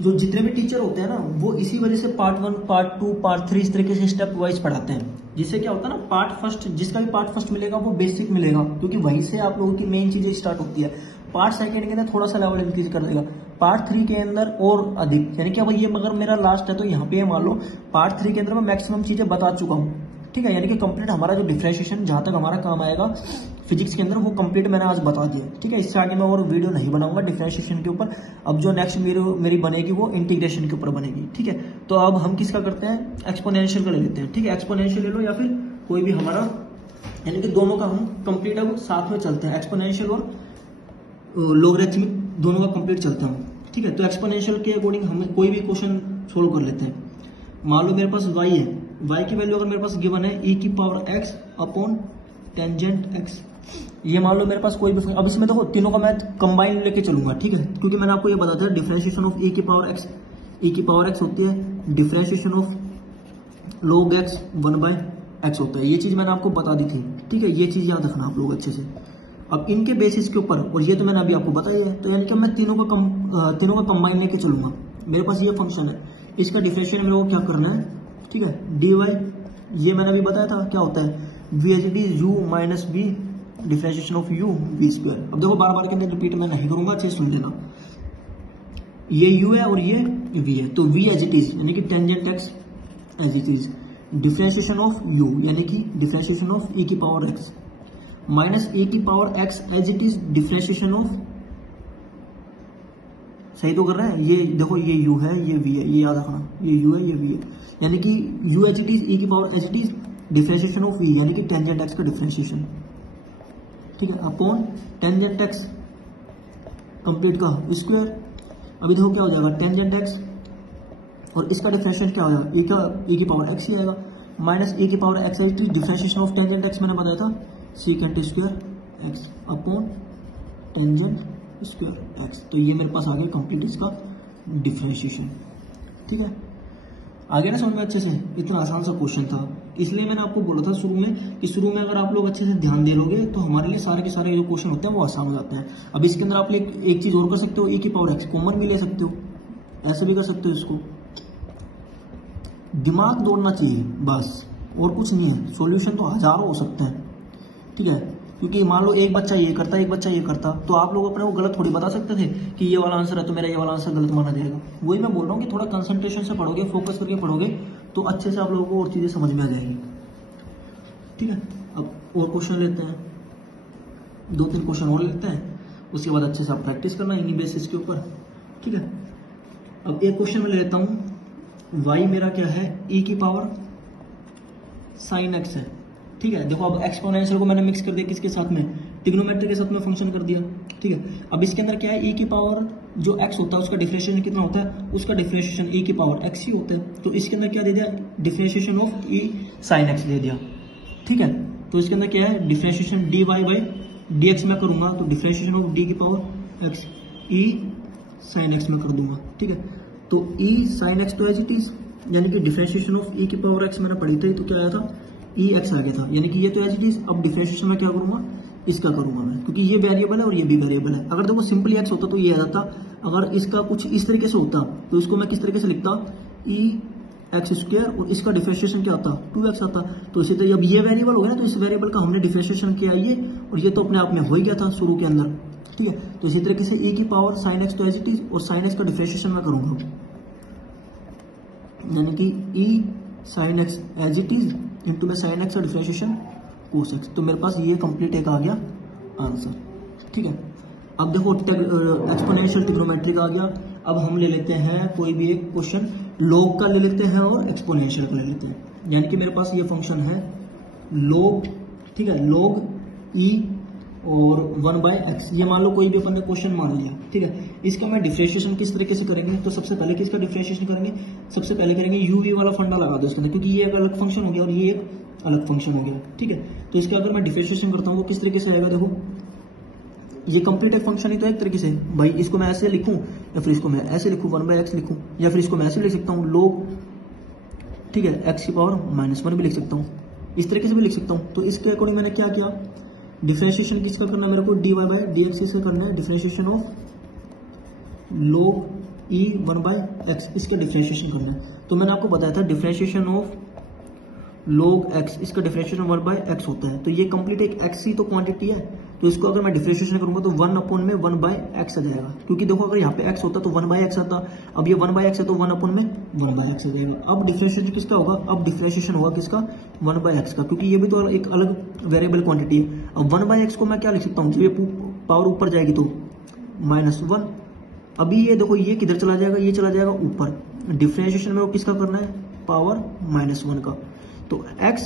जो जितने भी टीचर होते हैं ना वो इसी वजह से पार्ट 1 पार्ट 2 पार्ट 3 इस तरीके से स्टेप वाइज पढ़ाते हैं, जिससे क्या होता है ना पार्ट फर्स्ट जिसका भी पार्ट फर्स्ट मिलेगा वो बेसिक मिलेगा, क्योंकि वहीं से आप लोगों की मेन चीजें स्टार्ट होती है। पार्ट सेकंड के अंदर थोड़ा सा लेवल इंक्रीज कर देगा, पार्ट 3 के अंदर और अधिक, यानी कि अब ये मगर मेरा लास्ट है तो यहाँ पे मान लो पार्ट 3 के अंदर मैं मैक्सिमम चीजें बता चुका हूँ। ठीक है, यानी कि कंप्लीट हमारा जो डिफरेंशिएशन जहां तक हमारा काम आएगा फिजिक्स के अंदर वो कंप्लीट मैंने आज बता दिया। ठीक है, इससे आगे मैं और वीडियो नहीं बनाऊंगा डिफरेंशिएशन के ऊपर, अब जो नेक्स्ट मेरी बनेगी वो इंटीग्रेशन के ऊपर बनेगी। ठीक है, तो अब हम किसका करते हैं एक्सपोनेंशियल का ले लेते हैं। ठीक है, एक्सपोनेंशियल ले लो या फिर कोई भी हमारा, यानी कि दोनों का हम कंप्लीट अब साथ में चलते हैं, एक्सपोनेंशियल और लॉगरिथमिक दोनों का कंप्लीट चलता हूँ। ठीक है, तो एक्सपोनेंशियल के अकॉर्डिंग हम कोई भी क्वेश्चन सोल्व कर लेते हैं। मान लो मेरे पास y है, y की वैल्यू अगर मेरे पास गिवन है e की power x upon tangent x, ये मान लो मेरे पास कोई भी, अब इसमें देखो तीनों का मैं कंबाइन लेके चलूंगा। ठीक है, क्योंकि मैंने आपको ये बता दिया डिफरेंशिएशन ऑफ e की पावर x होती है differentiation of log x 1/x होता है, ये चीज मैंने आपको बता दी थी। ठीक है, ये चीज याद रखना आप लोग अच्छे से। अब इनके बेसिस के ऊपर, और ये तो मैंने अभी आपको बताया है, तो यानी कि मैं तीनों का कंबाइन लेके चलूंगा। मेरे पास ये फंक्शन है, इसका डिफरेंशिएशन मेरे को क्या करना है। ठीक है, dy ये मैंने अभी बताया था क्या होता है v H D u minus b differentiation of u v square. अब देखो बार बार के अंदर रिपीट मैं नहीं करूंगा, अच्छे से सुन लेना, ये u है और ये v है, तो v एज इट इज यानी कि tangent x as it is, differentiation of u यानी कि डिफरेंशिएशन ऑफ e की पावर x माइनस e की power x as it is differentiation of, सही तो कर रहे हैं, ये देखो ये u है ये v है, ये याद रखना, ये u है ये v है, यानी कि u H it is e की power H it is differentiation of v यानी कि टेंजेंट x का डिफरेंशिएशन। ठीक है, अपॉन टेंजेंट x कंप्लीट का स्क्वायर। अभी देखो क्या हो जाएगा टेंजेंट x और इसका डिफरेंशिएशन क्या हो जाएगा e की पावर x ही आएगा, माइनस e की power x H is differentiation of tangent x मैंने बताया था secant square x upon tangent square x। तो ये मेरे पास आ गया कंप्लीट इसका डिफरेंशिएशन। ठीक है, आगे ना समझ में अच्छे से, इतना आसान सा क्वेश्चन था, इसलिए मैंने आपको बोला था शुरू में कि शुरू में अगर आप लोग अच्छे से ध्यान दे लोगे तो हमारे लिए सारे के सारे जो क्वेश्चन होते हैं वो आसान हो जाते हैं। अब इसके अंदर आप एक चीज और कर सकते हो, e की पावर x कॉमन भी ले सकते हो, ऐसे भी कर सकते हो, इसको दिमाग दौड़ना चाहिए बस, और कुछ नहीं है। सॉल्यूशन तो हजारों हो सकते हैं। ठीक है, क्योंकि मान लो एक बच्चा ये करता एक बच्चा ये करता, तो आप लोग अपने को गलत थोड़ी बता सकते थे कि ये वाला आंसर है तो मेरा ये वाला आंसर गलत माना जाएगा। वही मैं बोल रहा हूँ कि थोड़ा कंसंट्रेशन से पढ़ोगे, फोकस करके पढ़ोगे तो अच्छे से आप लोगों को और चीजें समझ में आ जाएगी। ठीक है, अब और क्वेश्चन लेते हैं, 2-3 क्वेश्चन और लेते हैं, उसके बाद अच्छे से आप प्रैक्टिस करना इन्हीं बेसिस के ऊपर। ठीक है, अब एक क्वेश्चन में ले लेता हूँ, y मेरा क्या है e की पावर साइन x है। ठीक है, देखो अब एक्सपोनेंशियल को मैंने मिक्स कर दिया किसके साथ में, ट्रिग्नोमेट्री के साथ में फंक्शन कर दिया। ठीक है, अब इसके अंदर क्या है e की पावर जो x होता है उसका डिफरेंशिएशन कितना होता है, उसका डिफरेंशिएशन e की पावर x ही होता है, तो इसके अंदर क्या दे दिया differentiation of e sine x दे दिया। ठीक है, तो इसके अंदर क्या है डिफरेंशिएशन dy बाई dx में करूंगा तो डिफरेंशिएशन ऑफ d की power x e sin x में कर दूंगा, ठीक है। तो e sin x तो एज इट इज, यानी कि डिफरेंशिएशन ऑफ e की पावर x मैंने पढ़ी थी तो क्या आया था, e x आ गया था, यानी कि ये तो एज इट इज। अब डिफरेंशिएशन में क्या करूंगा, इसका करूंगा मैं, क्योंकि ये वेरिएबल है और ये भी वेरिएबल है। अगर देखो सिंपली x होता तो ये आ जाता, अगर इसका कुछ इस तरीके से होता तो इसको मैं किस तरीके से लिखता, e x स्क्वायर और इसका डिफरेंशिएशन क्या आता, 2x आता। तो इसी तरह अब ये वेरिएबल हो गया तो इस वेरिएबल का हमने डिफरेंशिएशन किया ये, और ये तो अपने आप में हो ही गया था शुरू के अंदर, ठीक है। तो इसी तरीके से e की पावर sin x तो एज इट इज, और sin x का डिफरेंशिएशन मैं करूंगा, यानी कि e sin x as it is into में sin x का डिफरेंशिएशन cos x। तो मेरे पास ये कंप्लीट एक आ गया आंसर, ठीक है। अब देखो एक्सपोनेंशियल ट्रिग्नोमेट्री का आ गया। अब हम ले लेते हैं कोई भी एक क्वेश्चन, लॉग का ले लेते हैं और एक्सपोनेंशियल का ले लेते हैं। यानी कि मेरे पास ये फंक्शन है log, ठीक है, log e और 1/x, ये मान लो कोई भी अपन ने क्वेश्चन मान लिया, ठीक है। इसका मैं डिफरेंशिएशन किस तरीके से करेंगे, तो सबसे पहले किसका डिफरेंशिएशन करेंगे, सबसे पहले करेंगे u वाला फंडा लगा दो इसके अंदर, क्योंकि ये एक अलग फंक्शन हो गया और ये एक अलग फंक्शन हो गया, ठीक है। तो इसका अगर मैं डिफरेंशिएशन करता हूँ तो किस तरीके से आएगा, देखो ये कंप्लीट एक फंक्शन ही तो एक तरीके से, भाई इसको मैं ऐसे लिखूं या फिर इसको मैं ऐसे लिखूं 1/x लिखूं, या फिर इसको मैं ऐसे लिख सकता हूँ log, ठीक है, x की पावर -1 भी लिख सकता हूँ, इस तरीके से भी लिख सकता हूँ। तो इसके अकॉर्डिंग मैंने क्या किया, डिफरेंशिएशन किसका करना है मेरे को, dy/dx इसका करना है, differentiation of log e 1/x, इसका डिफरेंशिएशन करना है। तो मैंने आपको बताया था डिफरेंशिएशन ऑफ log x, इसका डिफरेंशिएशन 1/x होता है। तो ये कंप्लीट एक x ही तो क्वांटिटी है, तो इसको अगर मैं डिफरेंशिएशन करूंगा तो 1/1/x आ जाएगा, क्योंकि देखो अगर यहाँ पे x होता तो 1/x आता, अब ये 1/x है तो 1/1/x आ जाएगा। अब डिफरेंशिएशन किसका होगा, अब डिफरेंशिएशन होगा किसका, 1/x का, क्योंकि ये भी तो एक अलग वेरिएबल क्वांटिटी है। अब 1/x को मैं क्या लिख सकता हूँ, जब ये पावर ऊपर जाएगी तो -1, अभी ये देखो ये किधर चला जाएगा, ये चला जाएगा ऊपर। डिफरेंशिएशन में वो किसका करना है, पावर -1 का, तो x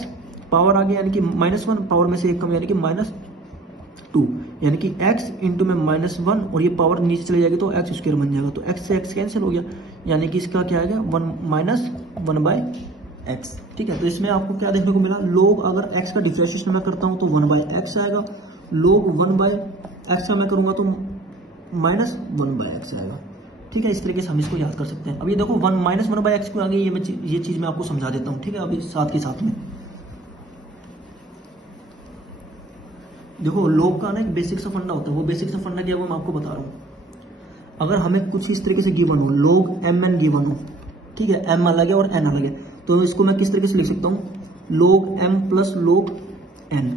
पावर आ गया यानी कि -1, पावर में से एक कम यानी कि -2, यानी कि x इंटू में -1 और ये पावर नीचे चली जाएगी तो x स्क्वायर बन जाएगा। तो x से x कैंसिल हो गया, यानी कि इसका क्या आ गया 1/x, ठीक है। तो इसमें आपको क्या देखने को मिला, log अगर x का डिफरेंशिएशन मैं करता हूँ तो 1/x आएगा, log 1/x का मैं करूंगा तो -1/x आएगा, ठीक है। इस तरीके से हम इसको याद कर सकते हैं। अब ये देखो 1/x क्यों आ गई, ये चीज मैं आपको समझा देता हूँ, ठीक है। अभी साथ के साथ में देखो log का ना एक बेसिक सा फंडा होता है, वो बेसिक सा फंडा क्या है वो मैं आपको बता रहा हूँ। अगर हमें कुछ इस तरीके से गिवन हो, log mn गिवन हो, ठीक है, m अलग है और n अलग है, तो इसको मैं किस तरीके से लिख सकता हूँ, log m plus log n।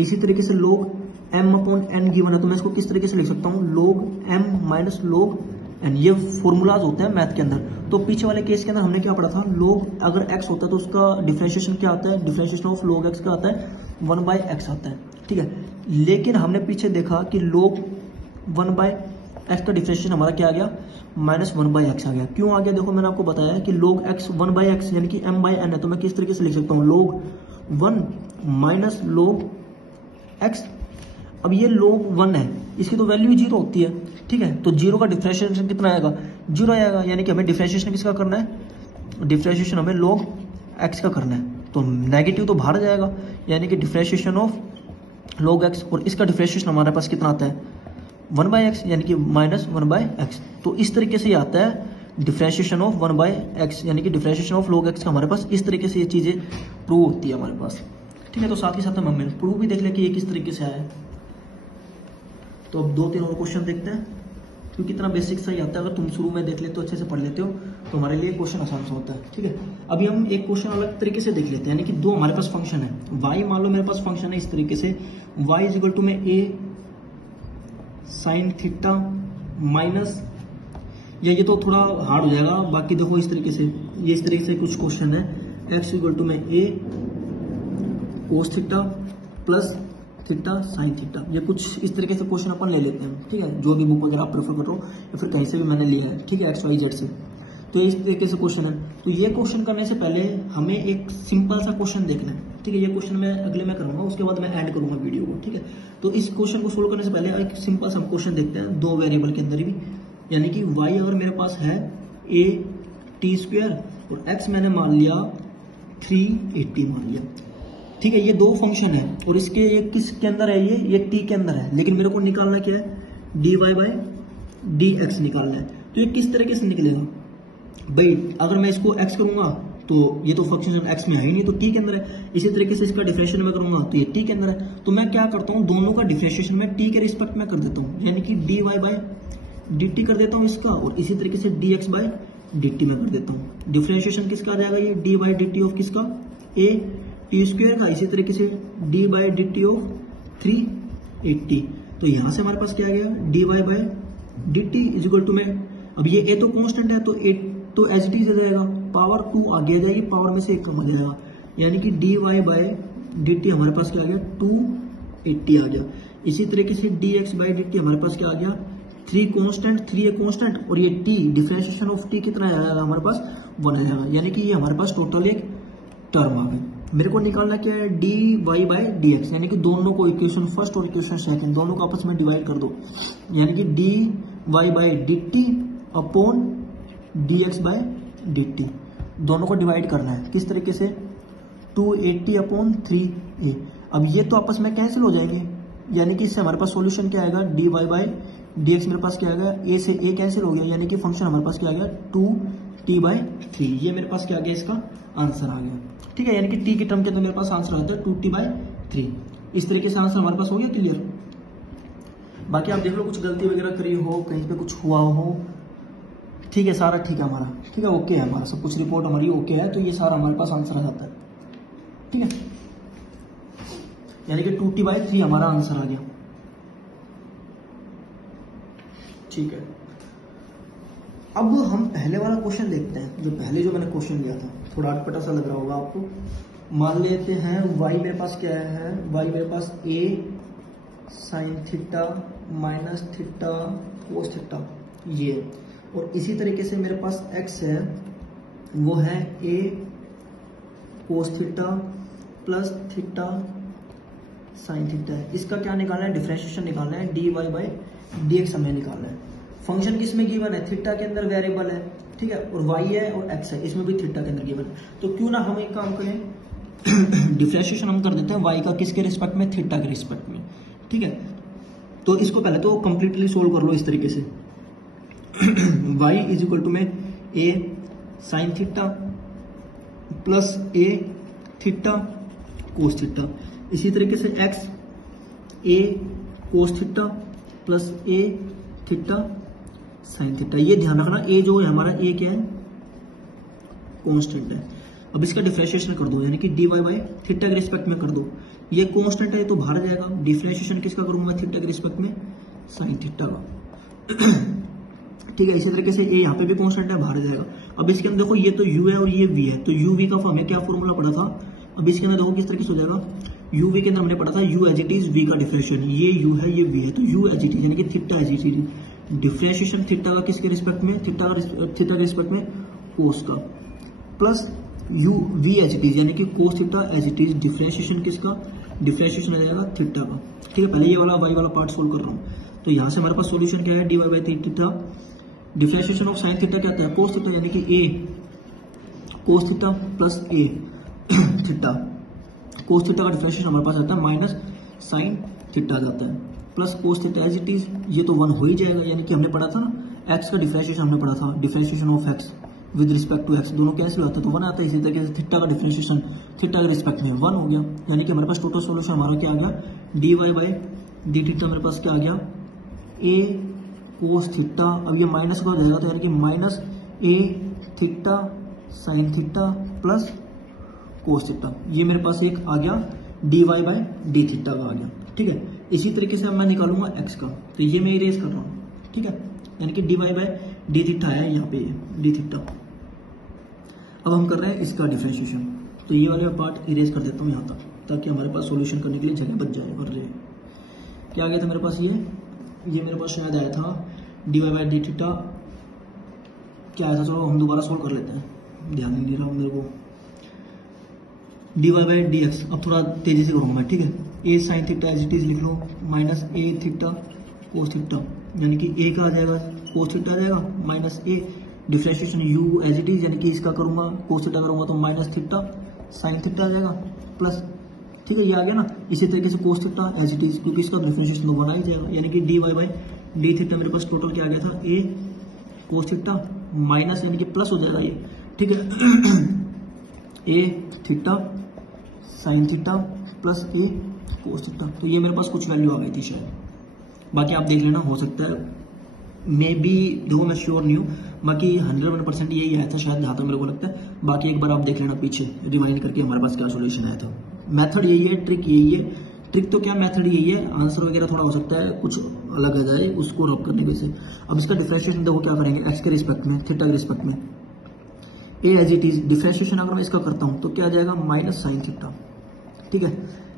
इसी तरीके से log m/n गिवन है तो मैं इसको किस तरीके से लिख सकता हूँ, log m minus log n। ये फॉर्मूलाज होते हैं मैथ के अंदर। तो पीछे वाले केस के अंदर हमने क्या पढ़ा था, log अगर x होता है तो उसका डिफरेंशिएशन क्या आता है, डिफरेंशिएशन ऑफ log x क्या आता है, 1/x आता है, ठीक है। लेकिन हमने पीछे देखा कि log 1/x का डिफरेंशिएशन हमारा क्या आ गया, -1/x आ गया। क्यों आ गया, देखो मैंने आपको बताया कि log x 1/x यानी कि m/n है, तो मैं किस तरीके से लिख सकता हूँ, log 1 माइनस log x। अब ये log 1 है, इसकी तो वैल्यू 0 होती है, ठीक है। तो 0 का डिफरेंशिएशन कितना आएगा, 0 आएगा, यानी कि हमें डिफरेंशिएशन किसका करना है, डिफरेंशिएशन हमें log x का करना है, तो नेगेटिव तो बाहर जाएगा, यानी कि डिफरेंशिएशन ऑफ log x, और इसका डिफरेंशिएशन हमारे पास कितना आता है 1/x, यानी कि -1/x। तो इस तरीके से आता है डिफरेंशिएशन ऑफ 1/x, यानी कि डिफरेंशिएशन ऑफ log x का हमारे पास इस तरीके से ये चीजें प्रूव होती है हमारे पास, ठीक है। तो साथ ही साथ हम प्रूव भी देख लें कि ये किस तरीके से आया है। तो अब 2-3 और क्वेश्चन देखते हैं, क्योंकि इतना बेसिक सा ही आता है, अगर तुम शुरू में देख लेते हो, अच्छे से पढ़ लेते हो तो हमारे लिए क्वेश्चन आसान सा होता है, ठीक है। अभी हम एक क्वेश्चन अलग तरीके से देख लेते हैं, यानी कि दो हमारे पास फंक्शन है, y मान लो मेरे पास फंक्शन है इस तरीके से, y इक्वल टू में a sin थीटा माइनस, या ये तो थोड़ा हार्ड हो जाएगा, बाकी देखो इस तरीके से, ये इस तरीके से कुछ क्वेश्चन है, x इक्वल टू में a cos theta plus theta sine theta, ये कुछ इस तरीके से क्वेश्चन अपन ले लेते हैं, ठीक है। जो भी बुक वगैरह आप प्रेफर कर रहे हो या फिर कहीं से भी मैंने लिया है, ठीक है, XYZ से। तो इस तरीके से क्वेश्चन है। तो ये क्वेश्चन करने से पहले हमें एक सिंपल सा क्वेश्चन देखना है, ठीक है। ये क्वेश्चन मैं अगले में करूंगा, उसके बाद मैं ऐड करूंगा वीडियो को, ठीक है। तो इस क्वेश्चन को सोल्व करने से पहले एक सिंपल सा क्वेश्चन देखते हैं, 2 वेरिएबल के अंदर भी, यानी कि y अगर मेरे पास है a t² और x मैंने मान लिया 380 मान लिया, ठीक है, ये दो फंक्शन है और इसके ये किसके अंदर है, ये टी के अंदर है, लेकिन मेरे को निकालना क्या है, dy बाई डी एक्स निकालना है। तो ये किस तरीके से निकलेगा भाई, अगर मैं इसको x करूंगा तो ये तो फंक्शन x में है ही नहीं, तो t के अंदर है। इसी तरीके से इसका डिफरेंशिएशन में करूंगा तो ये t के अंदर है। तो मैं क्या करता हूँ, दोनों का डिफरेंशिएशन में t के रिस्पेक्ट में कर देता हूँ, यानी कि dy बाई dt कर देता हूँ इसका, और इसी तरीके से dx बाई dt में कर देता हूँ। डिफरेंशिएशन किसका आ जाएगा, ये d बाई dt ऑफ किसका, a टी स्क्वायर का, इसी तरीके से d बाई dt ऑफ 380। तो यहां से हमारे पास क्या आ गया, dy by dt is equal to में, अब ये a तो कांस्टेंट है तो a तो एज इट इज आ जाएगा, पावर 2 आगे आ जाएगी, पावर में से 1 कम आ जाएगा, यानी कि dy बाई dt हमारे पास क्या आ गया, 280 आ गया। इसी तरीके से dx बाई dt हमारे पास क्या आ गया, 3 कांस्टेंट, 3 है कांस्टेंट, और ये t डिफरेंशिएशन ऑफ t कितना आ जाएगा हमारे पास, 1 आ जाएगा, यानी कि ये हमारे पास टोटल एक टर्म आ गई। मेरे को निकालना क्या है, dy बाई dx, यानी कि दोनों को इक्वेशन फर्स्ट और इक्वेशन सेकंड दोनों को आपस में डिवाइड कर दो, यानी कि dy by dt upon dx by dt दोनों को डिवाइड करना है, किस तरीके से, 280 अपॉन 3a। अब ये तो आपस में कैंसिल हो जाएंगे, यानी कि इससे हमारे पास सॉल्यूशन क्या आएगा, dy बाई dx मेरे पास क्या आ गया, a से a कैंसिल हो गया, यानी कि फंक्शन हमारे पास क्या आ गया, 2t बाई 3। ये मेरे पास क्या आ गया, इसका आंसर आ गया। ठीक है, यानी कि t की टर्म के अंदर मेरे पास आंसर आता है 2t बाई 3। इस तरीके से आंसर हमारे पास हो गया क्लियर। बाकी आप देख लो कुछ गलती वगैरह करी हो, कहीं पे कुछ हुआ हो, ठीक है, सारा ठीक है हमारा, ठीक है, ओके है हमारा सब कुछ, रिपोर्ट हमारी ओके है, तो ये सारा हमारे पास आंसर आ जाता है। ठीक है, यानी कि 2t बाई 3 हमारा आंसर आ गया। ठीक है, अब हम पहले वाला क्वेश्चन देखते हैं, जो पहले जो मैंने क्वेश्चन लिया था, थोड़ा अटपटा सा लग रहा होगा आपको। मान लेते हैं y मेरे पास क्या है, y मेरे पास a sine theta minus theta cos theta ये, और इसी तरीके से मेरे पास x है, वो है a cos theta plus theta sine theta है। इसका क्या निकालना है, डिफरेंशिएशन निकालना है, dy बाई dx हमें निकालना है। फंक्शन किसमें गिवन है, थीटा के अंदर वेरिएबल है, ठीक है, और y है और x है, इसमें भी थीटा के अंदर गिवन है। तो क्यों ना हम एक काम करें, डिफरेंशिएशन हम कर देते हैं y का किसके रिस्पेक्ट में, थीटा के रिस्पेक्ट में। ठीक है, तो इसको पहले तो कंप्लीटली सोल्व कर लो इस तरीके से, y इज इक्वल टू में a sine theta plus a theta cos theta, इसी तरीके से x a cos theta plus a theta sine theta. ये ध्यान रखना, a जो है हमारा a क्या है, कांस्टेंट है। अब इसका डिफरेंशिएशन कर दो, यानी कि dy बाई थीटा के रिस्पेक्ट में कर दो, ये कांस्टेंट है तो बाहर जाएगा, डिफरेंशिएशन किसका करूंगा, थीटा के रिस्पेक्ट में साइन थीटा का। ठीक है, इसी तरीके से a यहाँ पे भी कांस्टेंट है, बाहर जाएगा। अब इसके अंदर देखो, ये तो u है और ये v है, तो uv का हमें क्या फॉर्मूला पड़ा था, अब इसके अंदर देखो किस तरीके से हो जाएगा, uv के अंदर हमने पढ़ा था u as it is v का डिफरेंशिएशन, ये u है ये v है, तो u एज इट इज यानी कि theta as it is, differentiation theta का किसके रिस्पेक्ट में, थीटा के रिस्पेक्ट में कोस का, plus u v as it is यानी कि cos theta as it is, differentiation किसका, डिफरेंशिएशन हो जाएगा थीटा का। ठीक है, पहले ये वाला y वाला पार्ट सोल्व कर रहा हूँ, तो यहाँ से हमारे पास सॉल्यूशन क्या है, dy by theta, differentiation of sine theta क्या आता है, कोस थीटा, यानी कि a cos theta plus a theta, cos theta का डिफरेंशिएशन हमारे पास आता है माइनस साइन थीटा जाता है, plus cos theta as it is, ये तो 1 हो ही जाएगा, यानी कि हमने पढ़ा था ना x का डिफरेंशिएशन हमने पढ़ा था, differentiation of x with respect to x दोनों कैंसिल होता है तो 1 आता है। इसी तरीके से थीटा का डिफरेंशिएशन थीटा के रिस्पेक्ट में 1 हो गया, यानी कि हमारे पास टोटल सॉल्यूशन हमारा क्या आ गया, dy बाई डी थीटा मेरे पास क्या आ गया, a कोस थीटा, अब ये माइनस का हो जाएगा तो यानी कि minus a theta sine theta plus cos theta, ये मेरे पास एक आ गया dy बाई डी थीटा का आ गया। ठीक है, इसी तरीके से अब मैं निकालूंगा x का, तो ये मैं इरेज कर रहा हूँ। ठीक है, यानी कि dy बाई डी थीटा है यहाँ पे डी थीटा। अब हम कर रहे हैं इसका डिफरेंशिएशन, तो ये वाला पार्ट इरेज कर देता हूँ यहाँ तक, ताकि हमारे पास सॉल्यूशन करने के लिए जगह बच जाए। और क्या आ गया था मेरे पास, ये मेरे पास शायद आया था dy बाई डी थीटा, क्या आया था, चलो हम दोबारा सोल्व कर लेते हैं, ध्यान नहीं दे रहा हूँ मेरे को, dy बाई डी एक्स। अब थोड़ा तेजी से करूँगा मैं, ठीक है, a sine theta as it is लिख लो minus a theta cos theta, यानी कि a का आ जाएगा कोस थीटा आ जाएगा minus a, differentiation u as it is, यानी कि इसका करूंगा कोस थीटा करूंगा तो माइनस थीटा साइन थीटा आ जाएगा, प्लस ठीक है, ये आ गया ना। इसी तरीके से cos theta as it is, क्योंकि इसका डिफरेंशिएशन तो 1 आ ही जाएगा, यानी कि dy बाई डी थीटा मेरे पास टोटल क्या आ गया था, a कोस थीटा माइनस यानी कि प्लस हो जाएगा ये, ठीक है, a theta sine theta plus a cos theta. तो ये मेरे पास कुछ वैल्यू आ गई थी शायद, बाकी आप देख लेना, हो सकता है मे बी, देखो मैं श्योर नहीं हूँ, बाकी 101% यही आया था शायद, जहाँ तक मेरे को लगता है। बाकी एक बार आप देख लेना पीछे रिवाइंड करके हमारे पास क्या सोल्यूशन आया था। मेथड यही है, ट्रिक यही है। ट्रिक तो क्या, मेथड यही है, आंसर वगैरह थोड़ा हो सकता है कुछ अलग आ जाए उसको रब करने के से। अब इसका डिफरेंशिएशन देखो क्या करेंगे, एक्स के रिस्पेक्ट में, थीटा के रिस्पेक्ट में, ए एज इट इज। डिफरेंशिएशन अगर मैं इसका करता हूँ तो क्या आ जाएगा, माइनस साइन थीटा, ठीक है।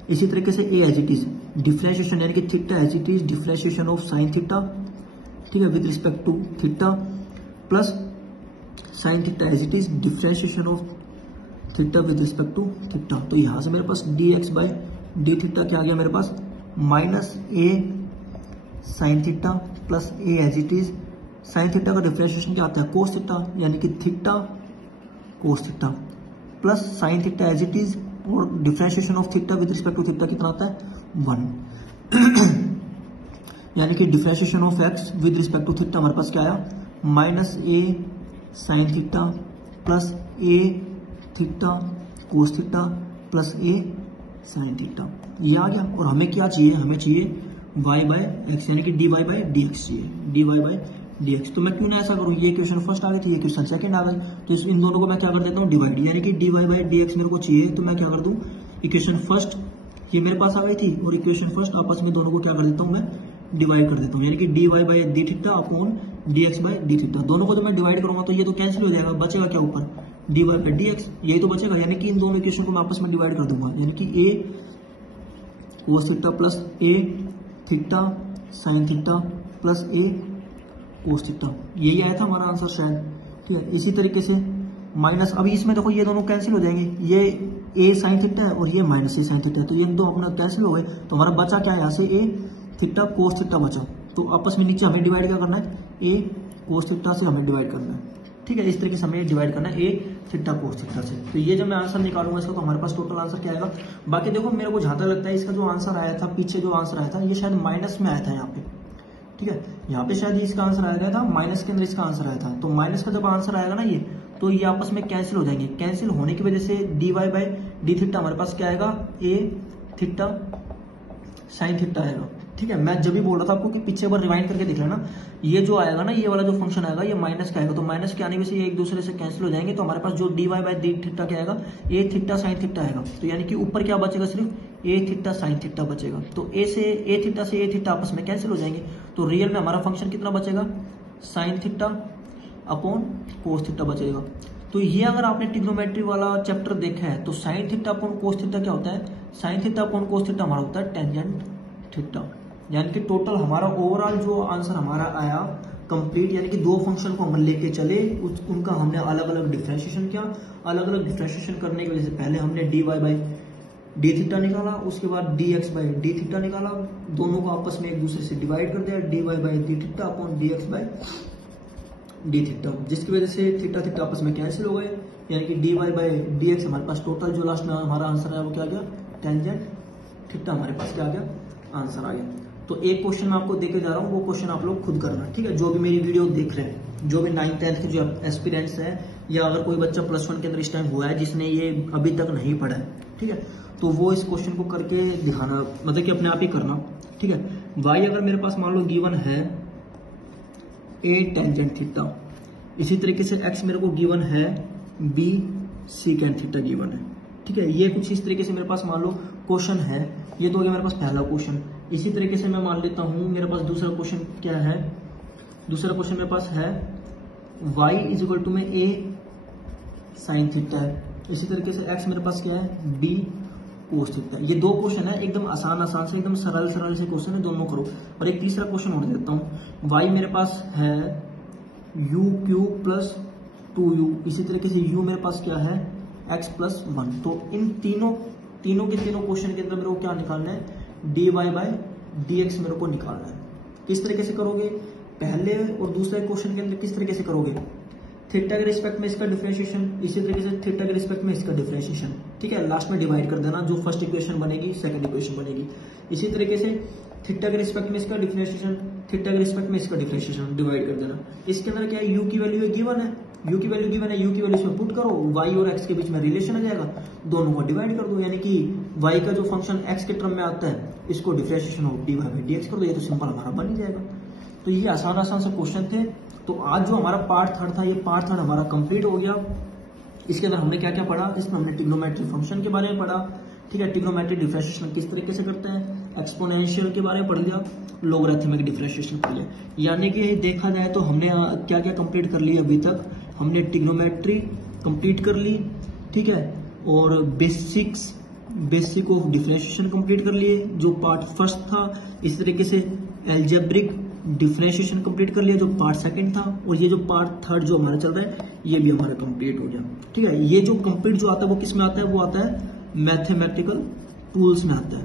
इसी तरीके से a as it is differentiation यानी कि theta as it is differentiation of sine theta, ठीक है, with respect to theta, plus sine theta as it is differentiation of theta with respect to theta. तो यहां से मेरे पास d x by d theta क्या आ गया मेरे पास, minus a sine theta plus a as it is. Sine theta का डिफरेंशिएशन क्या आता है, कोस थीटा, यानी कि theta cos theta plus sine theta as it is, और differentiation of theta with respect to theta कितना आता है, 1 यानी कि differentiation of x with respect to theta हमारे पास क्या आया, minus a sine theta plus a theta cos theta plus a sine theta, ये आ गया। और हमें क्या चाहिए, हमें चाहिए y बाय एक्स, यानी कि d y by d x चाहिए, d y by d x. तो मैं क्यों ना ऐसा करूँ, ये क्वेश्चन फर्स्ट आ गई थी, ये क्वेश्चन सेकंड आ गई, तो इन दोनों को मैं क्या कर देता हूँ, डिवाइड, यानी कि d y by d x मेरे को चाहिए, तो मैं क्या कर दूँ, इक्वेशन फर्स्ट ये मेरे पास आ गई थी, और इक्वेशन फर्स्ट आपस में दोनों को क्या कर देता हूँ, मैं डिवाइड कर देता हूँ, यानी कि d y by d theta upon d x by d theta. दोनों को जब मैं डिवाइड करूंगा तो ये तो कैंसिल हो जाएगा, बचेगा क्या ऊपर, d y by d x, यही तो बचेगा। यानी कि इन दोनों इक्वेशन को मैं आपस में डिवाइड कर दूंगा, यानी कि ए कोस theta plus a theta sine theta plus A cos theta, यही आया था हमारा आंसर शायद, ठीक है। इसी तरीके से माइनस, अभी इसमें देखो ये दोनों कैंसिल हो जाएंगे, ये ए साइन थीटा है और ये माइनस ए साइन थीटा है, तो ये दो अपना कैंसिल हो गए, तो हमारा बचा क्या है, यहाँ से ए थीटा कोस थीटा बचा। तो आपस में नीचे हमें डिवाइड क्या करना है, ए कोस थीटा से हमें डिवाइड करना है, ठीक है। इस तरीके से हमें डिवाइड करना है ए थीटा कोस थीटा से। तो ये जब मैं आंसर निकालूंगा इसका, तो हमारे पास टोटल आंसर क्या आएगा। बाकी देखो मेरे को जहां तक लगता है इसका जो आंसर आया था, पीछे जो आंसर आया था, ये शायद माइनस में आया था यहाँ पे, ठीक है। यहाँ पे शायद इसका आंसर आया गया था, माइनस के अंदर इसका आंसर आया था। तो माइनस का जब आंसर आएगा ना ये, तो ये आपस में कैंसिल हो जाएंगे। कैंसिल होने की वजह से d y by d theta हमारे पास क्या आएगा, ए थीटा साइन थीटा आएगा, ठीक है। मैं जब भी बोल रहा था आपको कि पीछे बार रिवाइंड करके देख लेना, ये जो आएगा ना, ये वाला जो फंक्शन आएगा, ये माइनस का आएगा, तो माइनस के आने से ये एक दूसरे से कैंसिल हो जाएंगे। तो हमारे पास जो d y by d theta क्या आएगा, ए थीटा साइन थीटा आएगा। तो यानी कि ऊपर क्या बचेगा, सिर्फ ए थीटा साइन थीटा बचेगा। तो ए थीटा से ए थीटा आपस में कैंसिल हो जाएंगे, तो रियल में हमारा फंक्शन कितना बचेगा, sine theta upon cos theta बचेगा। तो ये अगर आपने ट्रिग्नोमेट्री वाला चैप्टर देखा है, तो sine theta upon cos theta क्या होता है, sine theta upon cos theta हमारा होता है टेंजेंट थीटा। यानी कि टोटल हमारा ओवरऑल जो आंसर हमारा आया कंप्लीट, यानी कि दो फंक्शन को हम लेके चले, उनका हमने अलग अलग डिफरेंशिएशन किया। अलग अलग डिफरेंशिएशन करने की वजह से पहले हमने d y by d theta निकाला, उसके बाद d x by d theta निकाला, दोनों को आपस में एक दूसरे से डिवाइड कर दिया, d y by d theta upon d x by d theta, जिसकी वजह से थीटा थीटा आपस में कैंसिल हो गए, यानी कि d y by d x हमारे पास टोटल जो लास्ट में हमारा आंसर है वो क्या आ गया, टेंजेंट थीटा हमारे पास क्या आ गया, आंसर आ गया। तो एक क्वेश्चन मैं आपको देके जा रहा हूँ, वो क्वेश्चन आप लोग खुद करना, ठीक है। जो भी मेरी वीडियो देख रहे हैं, जो भी 9th 10th के जो एस्पिरेंट्स हैं, या अगर कोई बच्चा +1 के अंदर इस टाइम हुआ है जिसने ये अभी तक नहीं पढ़ा है, ठीक है, तो वो इस क्वेश्चन को करके दिखाना, मतलब कि अपने आप ही करना, ठीक है। वाई अगर मेरे पास मान लो गिवन है ए टेंजेंट थीटा, इसी तरीके से एक्स मेरे को गिवन है बी सीकेंट थीटा गिवन है, ठीक है। ये कुछ इस तरीके से मेरे पास मान लो क्वेश्चन है, ये तो हो गया मेरे पास पहला क्वेश्चन। इसी तरीके से मैं मान लेता हूं मेरे पास दूसरा क्वेश्चन क्या है, दूसरा क्वेश्चन मेरे पास है y इज इक्वल टू में a साइन थीटा है। इसी तरीके से x मेरे पास क्या है, b कोस थीटा। ये दो क्वेश्चन है, एकदम आसान आसान से, एकदम सरल सरल से क्वेश्चन है, दोनों करो। और एक तीसरा क्वेश्चन और देता हूं, y मेरे पास है u क्यूब प्लस 2u, इसी तरीके से u मेरे पास क्या है x प्लस 1। तो इन तीनों के तीनों क्वेश्चन के अंदर मेरे को क्या निकालना है, d y by d x मेरे को निकालना है। किस तरीके से करोगे, पहले और दूसरे क्वेश्चन के अंदर किस तरीके से करोगे, थीटा के रिस्पेक्ट में इसका डिफरेंशिएशन, इसी तरीके से थीटा के रिस्पेक्ट में इसका डिफरेंशिएशन, ठीक है। लास्ट में डिवाइड कर देना, जो फर्स्ट इक्वेशन बनेगी सेकंड इक्वेशन बनेगी। इसी तरीके से थीटा के रिस्पेक्ट में इसका डिफरेंशिएशन, थीटा के रिस्पेक्ट में इसका डिफरेंशिएशन, डिवाइड कर देना। इसके अंदर क्या है, यू की वैल्यू गिवन है, यू की वैल्यू गिवन है, यू की वैल्यू इसमें पुट करो, वाई और एक्स के बीच में रिलेशन आ जाएगा, दोनों को डिवाइड कर दो, यानी कि वाई का जो फंक्शन एक्स के टर्म में आता है इसको differentiation of D by d x कर दो, ये तो सिंपल हमारा बन ही जाएगा। तो ये आसान आसान से क्वेश्चन थे। तो आज जो हमारा पार्ट थर्ड था, ये पार्ट थर्ड हमारा कंप्लीट हो गया। इसके अंदर हमने क्या क्या पढ़ा, इसमें हमने ट्रिग्नोमेट्रिक फंक्शन के बारे में पढ़ा, ठीक है, ट्रिग्नोमेट्रिक डिफरेंशिएशन किस तरीके से करते हैं, एक्सपोनेंशियल के बारे में पढ़ लिया, लोगरिथमिक डिफरेंशिएशन पढ़ लिया। यानी कि देखा जाए तो हमने क्या क्या कंप्लीट कर लिया अभी तक, हमने ट्रिग्नोमेट्री कंप्लीट कर ली, ठीक है, और बेसिक ऑफ डिफरेंशिएशन कंप्लीट कर लिए जो पार्ट फर्स्ट था। इस तरीके से एल्जेब्रिक डिफरेंशिएशन कंप्लीट कर लिया जो पार्ट सेकंड था, और ये जो पार्ट थर्ड जो हमारा चल रहा है ये भी हमारा कंप्लीट हो गया, ठीक है। ये जो कंप्लीट जो आता है वो किस में आता है, वो आता है मैथमेटिकल टूल्स में आता है,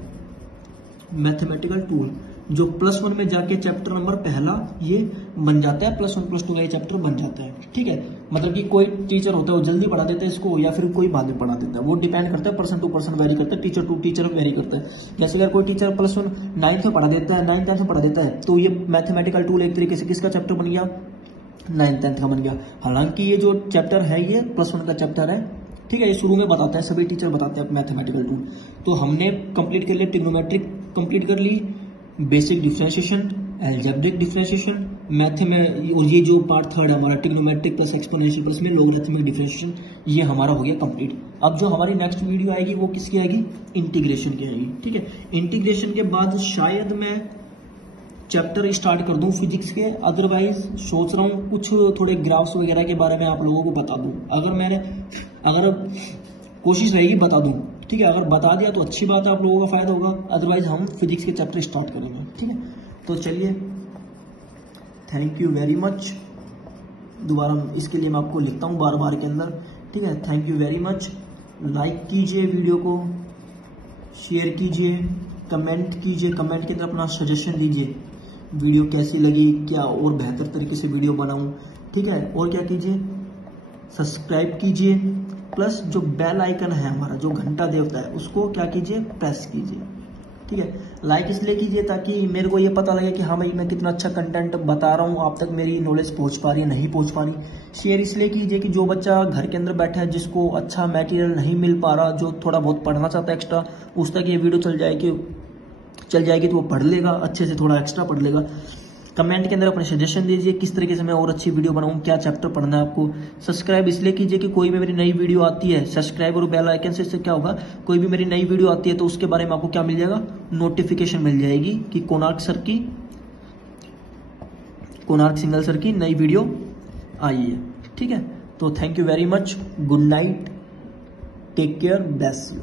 मैथमेटिकल टूल, जो +1 में जाके चैप्टर नंबर पहला ये बन जाता है, +1 +2 का ये चैप्टर बन जाता है, ठीक है। मतलब कि कोई टीचर होता है वो जल्दी पढ़ा देता है इसको, या फिर कोई बाद में पढ़ा देता है, वो डिपेंड करता है, पर्सन टू पर्सन वेरी करता है, टीचर टू टीचर वेरी करता है। जैसे अगर कोई टीचर +1 9th में पढ़ा देता है, 9th 10th में पढ़ा देता है, तो ये मैथमेटिकल टूल एक तरीके से किसका चैप्टर बन गया, 9th 10th का बन गया। हालांकि ये जो चैप्टर है ये +1 का चैप्टर है, ठीक है, ये शुरू में बताते हैं, सभी टीचर बताते हैं मैथमेटिकल टूल। तो हमने कंप्लीट कर लिया ट्रिग्नोमेट्रिक, कंप्लीट कर ली basic differentiation, algebraic differentiation, math में, और ये जो पार्ट थर्ड है हमारा ट्रिग्नोमेट्रिक प्लस एक्सपोनेंशियल प्लस में लोगरिथमिक डिफरेंशिएशन, ये हमारा हो गया कंप्लीट। अब जो हमारी नेक्स्ट वीडियो आएगी वो किसकी आएगी, इंटीग्रेशन की आएगी, ठीक है। इंटीग्रेशन के बाद शायद मैं चैप्टर स्टार्ट कर दूं फिजिक्स के, अदरवाइज सोच रहा हूं कुछ थोड़े ग्राफ्स वगैरह के बारे में आप लोगों को बता दूं, अगर कोशिश रहेगी बता दूं, ठीक है। अगर बता दिया तो अच्छी बात है, आप लोगों का फायदा होगा, अदरवाइज हम फिजिक्स के चैप्टर स्टार्ट करेंगे, ठीक है। तो चलिए, थैंक यू वेरी मच। दोबारा इसके लिए मैं आपको लिखता हूँ बार बार के अंदर, ठीक है। Thank you very much. Like कीजिए वीडियो को, शेयर कीजिए, कमेंट कीजिए, कमेंट के अंदर अपना सजेशन दीजिए, वीडियो कैसी लगी, क्या और बेहतर तरीके से वीडियो बनाऊं, ठीक है। और क्या कीजिए, सब्सक्राइब कीजिए, प्लस जो बेल आइकन है हमारा जो घंटा देवता है उसको क्या कीजिए, प्रेस कीजिए, ठीक है। लाइक इसलिए कीजिए ताकि मेरे को ये पता लगे कि हाँ भाई मैं कितना अच्छा कंटेंट बता रहा हूँ, आप तक मेरी नॉलेज पहुंच पा रही है, नहीं पहुंच पा रही। शेयर इसलिए कीजिए कि जो बच्चा घर के अंदर बैठा है, जिसको अच्छा मटेरियल नहीं मिल पा रहा, जो थोड़ा बहुत पढ़ना चाहता है एक्स्ट्रा, उस तक ये वीडियो चल जाएगी तो वो पढ़ लेगा, अच्छे से थोड़ा एक्स्ट्रा पढ़ लेगा। कमेंट के अंदर अपने सजेशन दीजिए किस तरीके से मैं और अच्छी वीडियो बनाऊं, क्या चैप्टर पढ़ना है आपको। सब्सक्राइब इसलिए कीजिए कि कोई भी मेरी नई वीडियो आती है, सब्सक्राइब और बेल आइकन से इससे क्या होगा, कोई भी मेरी नई वीडियो आती है तो उसके बारे में आपको क्या मिल जाएगा, नोटिफिकेशन मिल जाएगी कि कोणार्क सिंघल सर की नई वीडियो आई है, ठीक है। तो thank you very much, good night, take care, bless you.